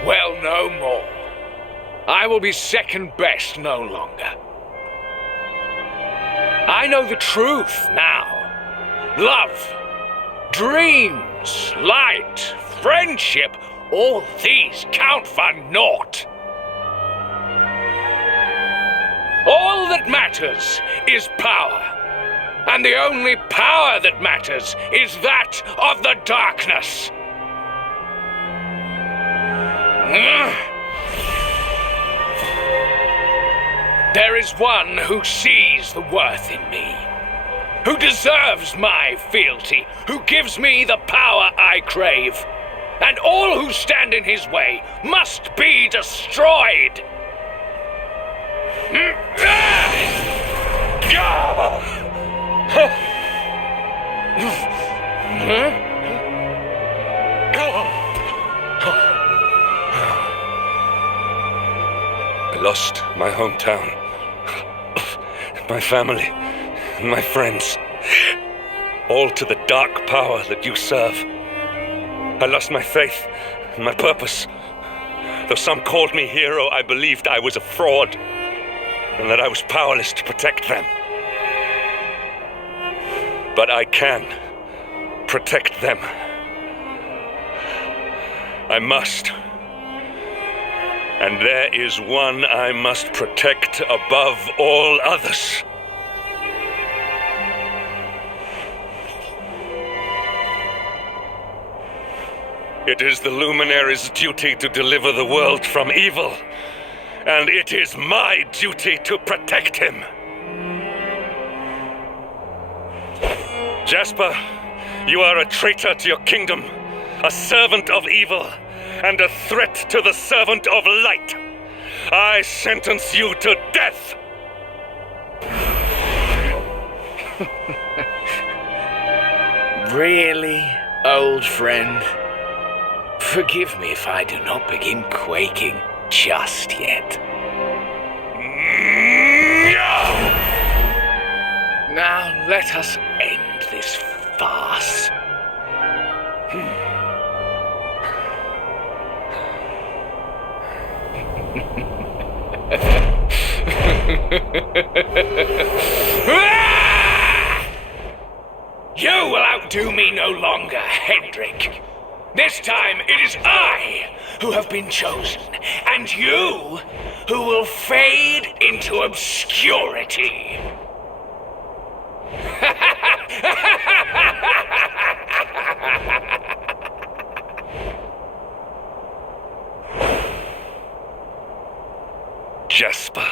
Well, no more. I will be second best no longer. I know the truth now. Love, dreams, light, friendship, all these count for naught. All that matters is power. And the only power that matters is that of the darkness. There is one who sees the worth in me, who deserves my fealty, who gives me the power I crave, and all who stand in his way must be destroyed. I lost my hometown, my family, my friends, all to the dark power that you serve. I lost my faith, my purpose. Though some called me hero, I believed I was a fraud, and that I was powerless to protect them. But I can protect them. I must. And there is one I must protect above all others. It is the Luminary's duty to deliver the world from evil, and it is my duty to protect him. Jasper, you are a traitor to your kingdom, a servant of evil, and a threat to the servant of light. I sentence you to death! Really, old friend? Forgive me if I do not begin quaking just yet. Now let us end this farce. You will outdo me no longer, Hendrik. This time it is I who have been chosen, and you who will fade into obscurity. Jasper.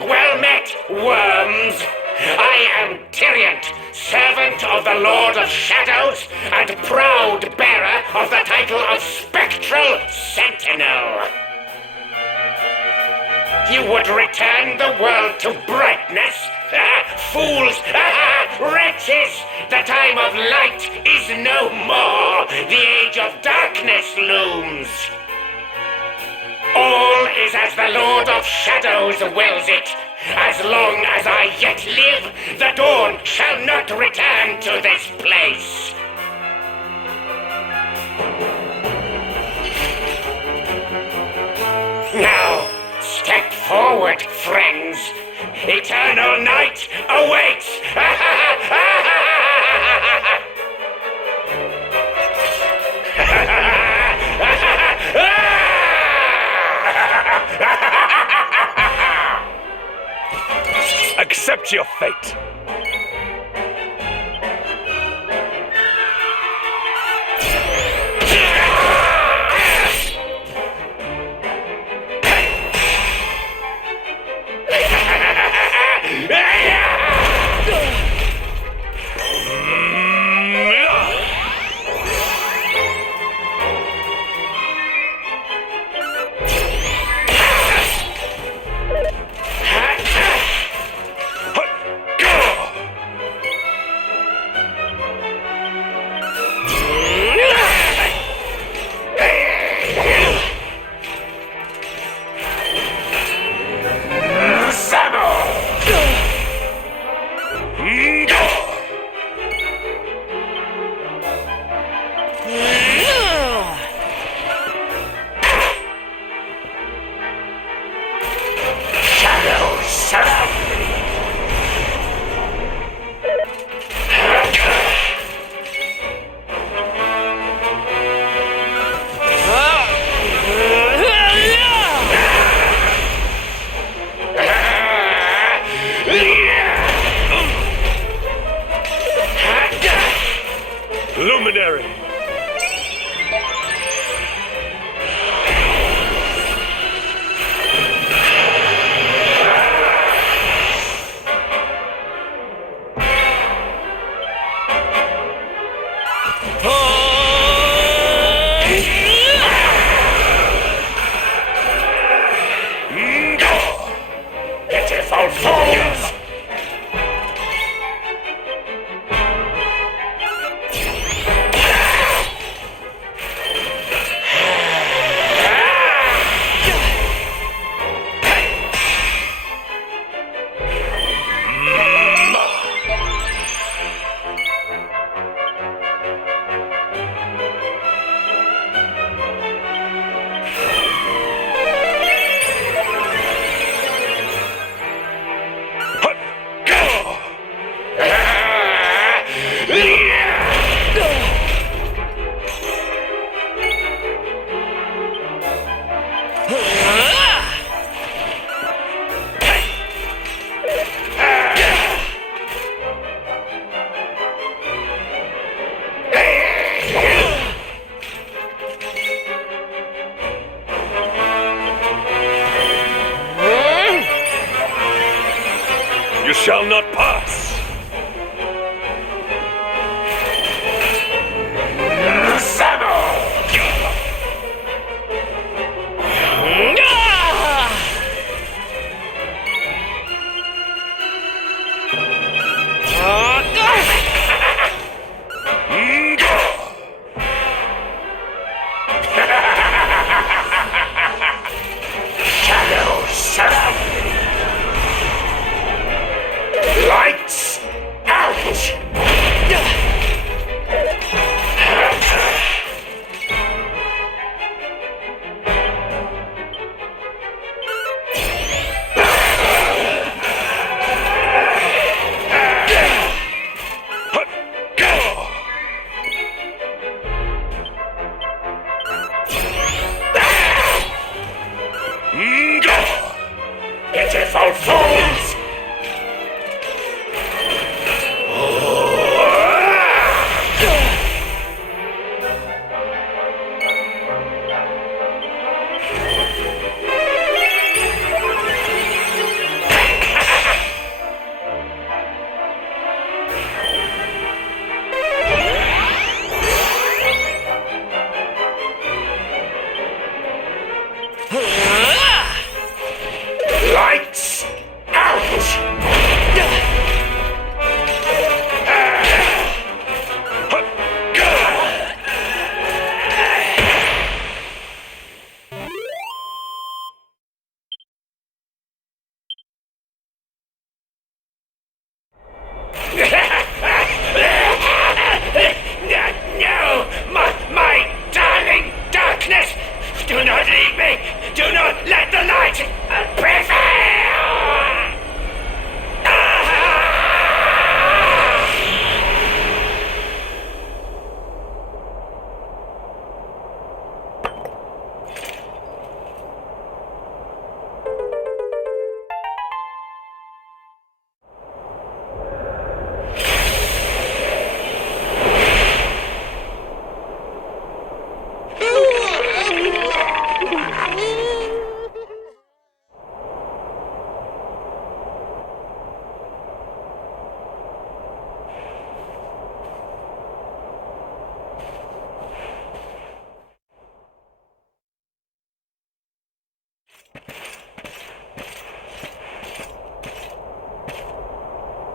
Well met, worms! I am Tyriant, servant of the Lord of Shadows, and proud bearer of the title of Spectral Sentinel. You would return the world to brightness? Fools! Wretches! The time of light is no more. The age of darkness looms. All is as the Lord of Shadows wills it. As long as I yet live, the dawn shall not return to this place. Now, step forward, friends. Eternal night awaits! Accept your fate. Luminary! Pitiful fools! You shall not pass! Lights out! Pitiful fools! Lights out!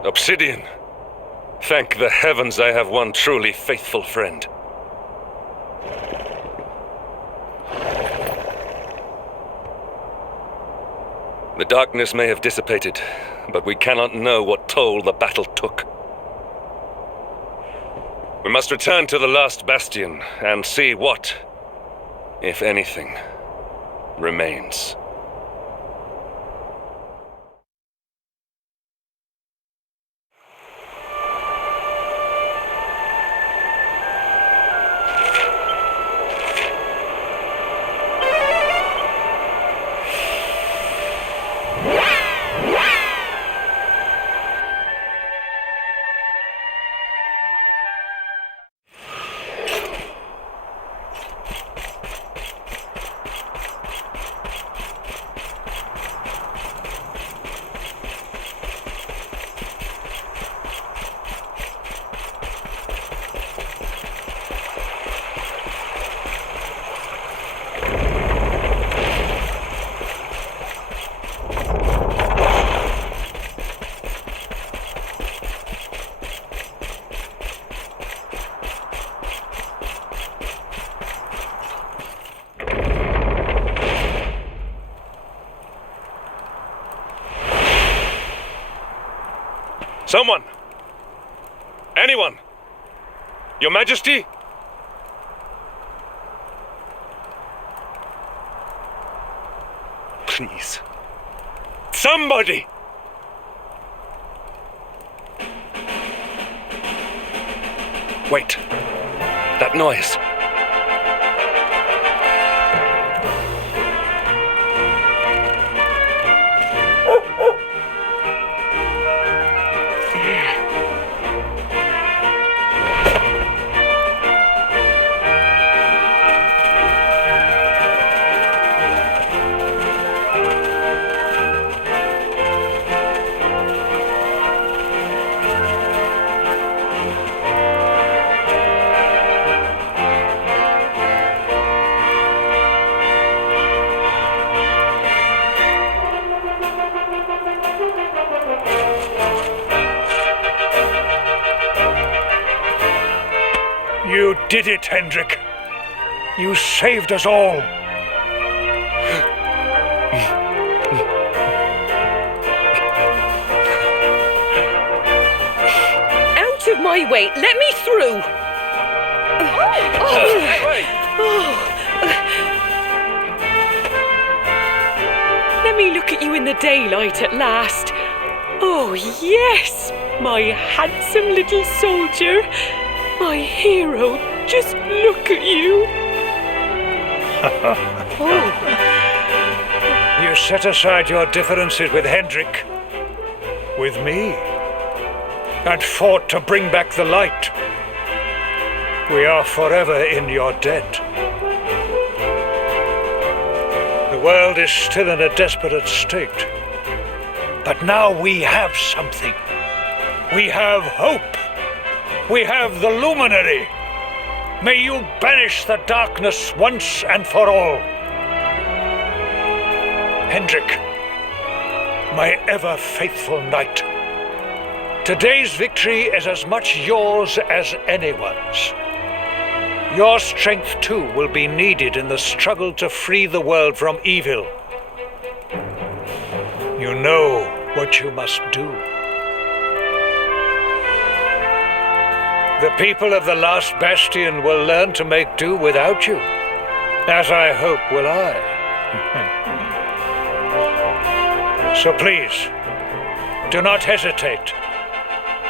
Obsidian. Thank the heavens I have one truly faithful friend. The darkness may have dissipated, but we cannot know what toll the battle took. We must return to the Last Bastion and see what, if anything, remains. Someone! Anyone! Your Majesty? Please. Somebody! Wait. That noise. You did it, Hendrik. You saved us all. Out of my way! Let me through! Let me look at you in the daylight at last. Oh, yes! My handsome little soldier. My hero, just look at you. You set aside your differences with Hendrik, with me, and fought to bring back the light. We are forever in your debt. The world is still in a desperate state. But now we have something. We have hope. We have the Luminary. May you banish the darkness once and for all. Hendrik, my ever-faithful knight, today's victory is as much yours as anyone's. Your strength, too, will be needed in the struggle to free the world from evil. You know what you must do. The people of the Last Bastion will learn to make do without you, as I hope will I. So please, do not hesitate.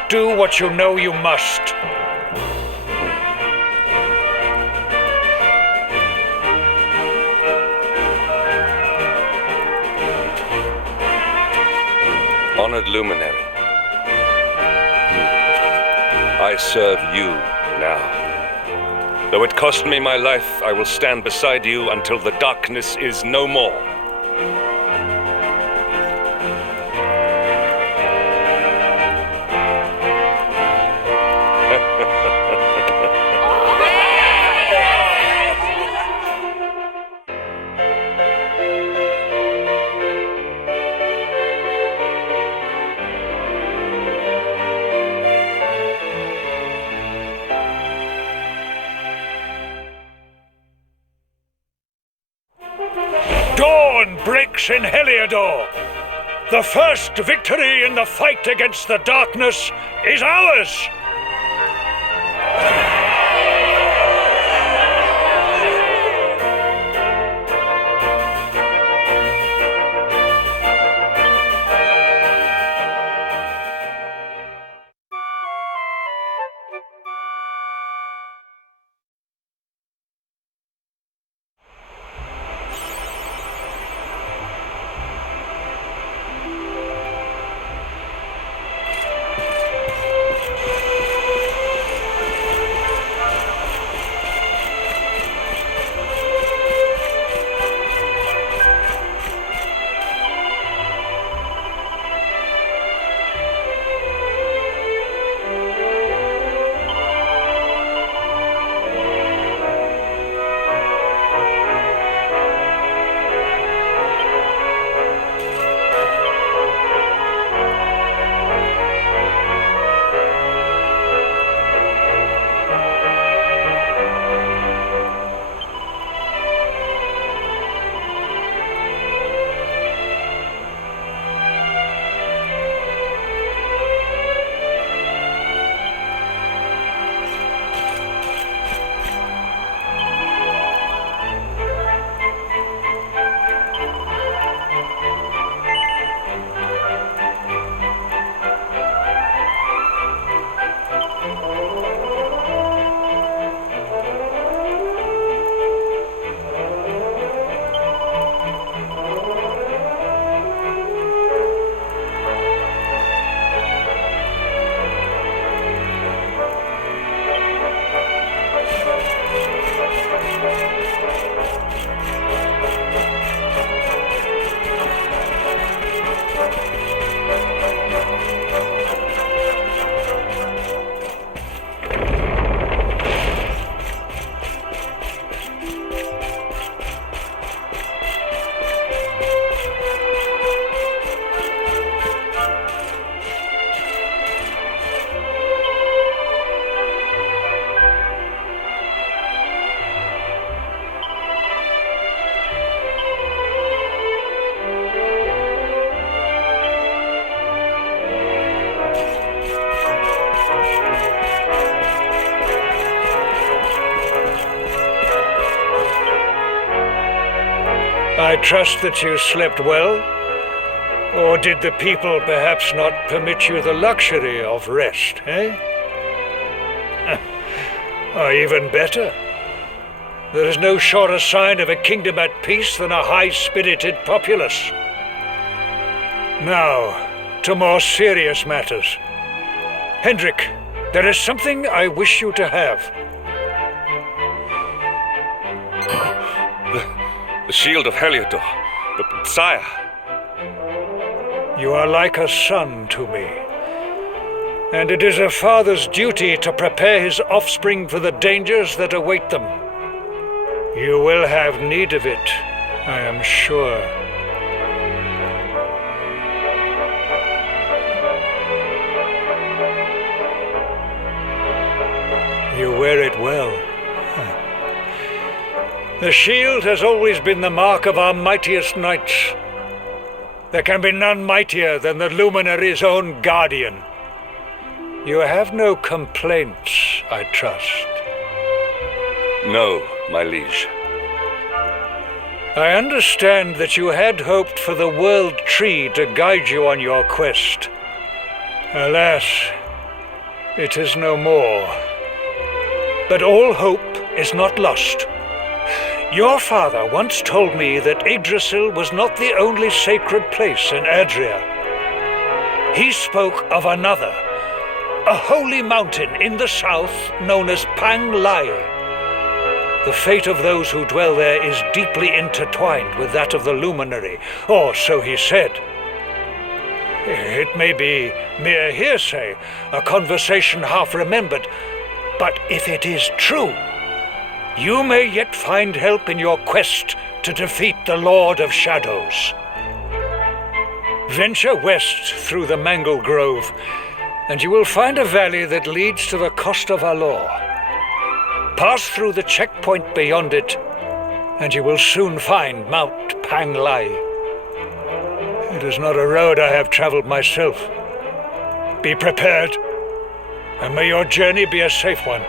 Do what you know you must. Honored Luminary, I serve you now. Though it cost me my life, I will stand beside you until the darkness is no more. rocks in Heliodor. The first victory in the fight against the darkness is ours! I trust that you slept well, or did the people perhaps not permit you the luxury of rest, eh? Or even better, there is no surer sign of a kingdom at peace than a high-spirited populace. Now, to more serious matters. Hendrik, there is something I wish you to have. The shield of Heliodor. But, sire... You are like a son to me. And it is a father's duty to prepare his offspring for the dangers that await them. You will have need of it, I am sure. You wear it well. The shield has always been the mark of our mightiest knights. There can be none mightier than the Luminary's own guardian. You have no complaints, I trust. No, my liege. I understand that you had hoped for the World Tree to guide you on your quest. Alas, it is no more. But all hope is not lost. Your father once told me that Yggdrasil was not the only sacred place in Adria. He spoke of another, a holy mountain in the south known as Pang Lai. The fate of those who dwell there is deeply intertwined with that of the Luminary, or so he said. It may be mere hearsay, a conversation half remembered, but if it is true, you may yet find help in your quest to defeat the Lord of Shadows. Venture west through the Mangle Grove, and you will find a valley that leads to the Coast of Alor. Pass through the checkpoint beyond it, and you will soon find Mount Pang Lai. It is not a road I have traveled myself. Be prepared, and may your journey be a safe one.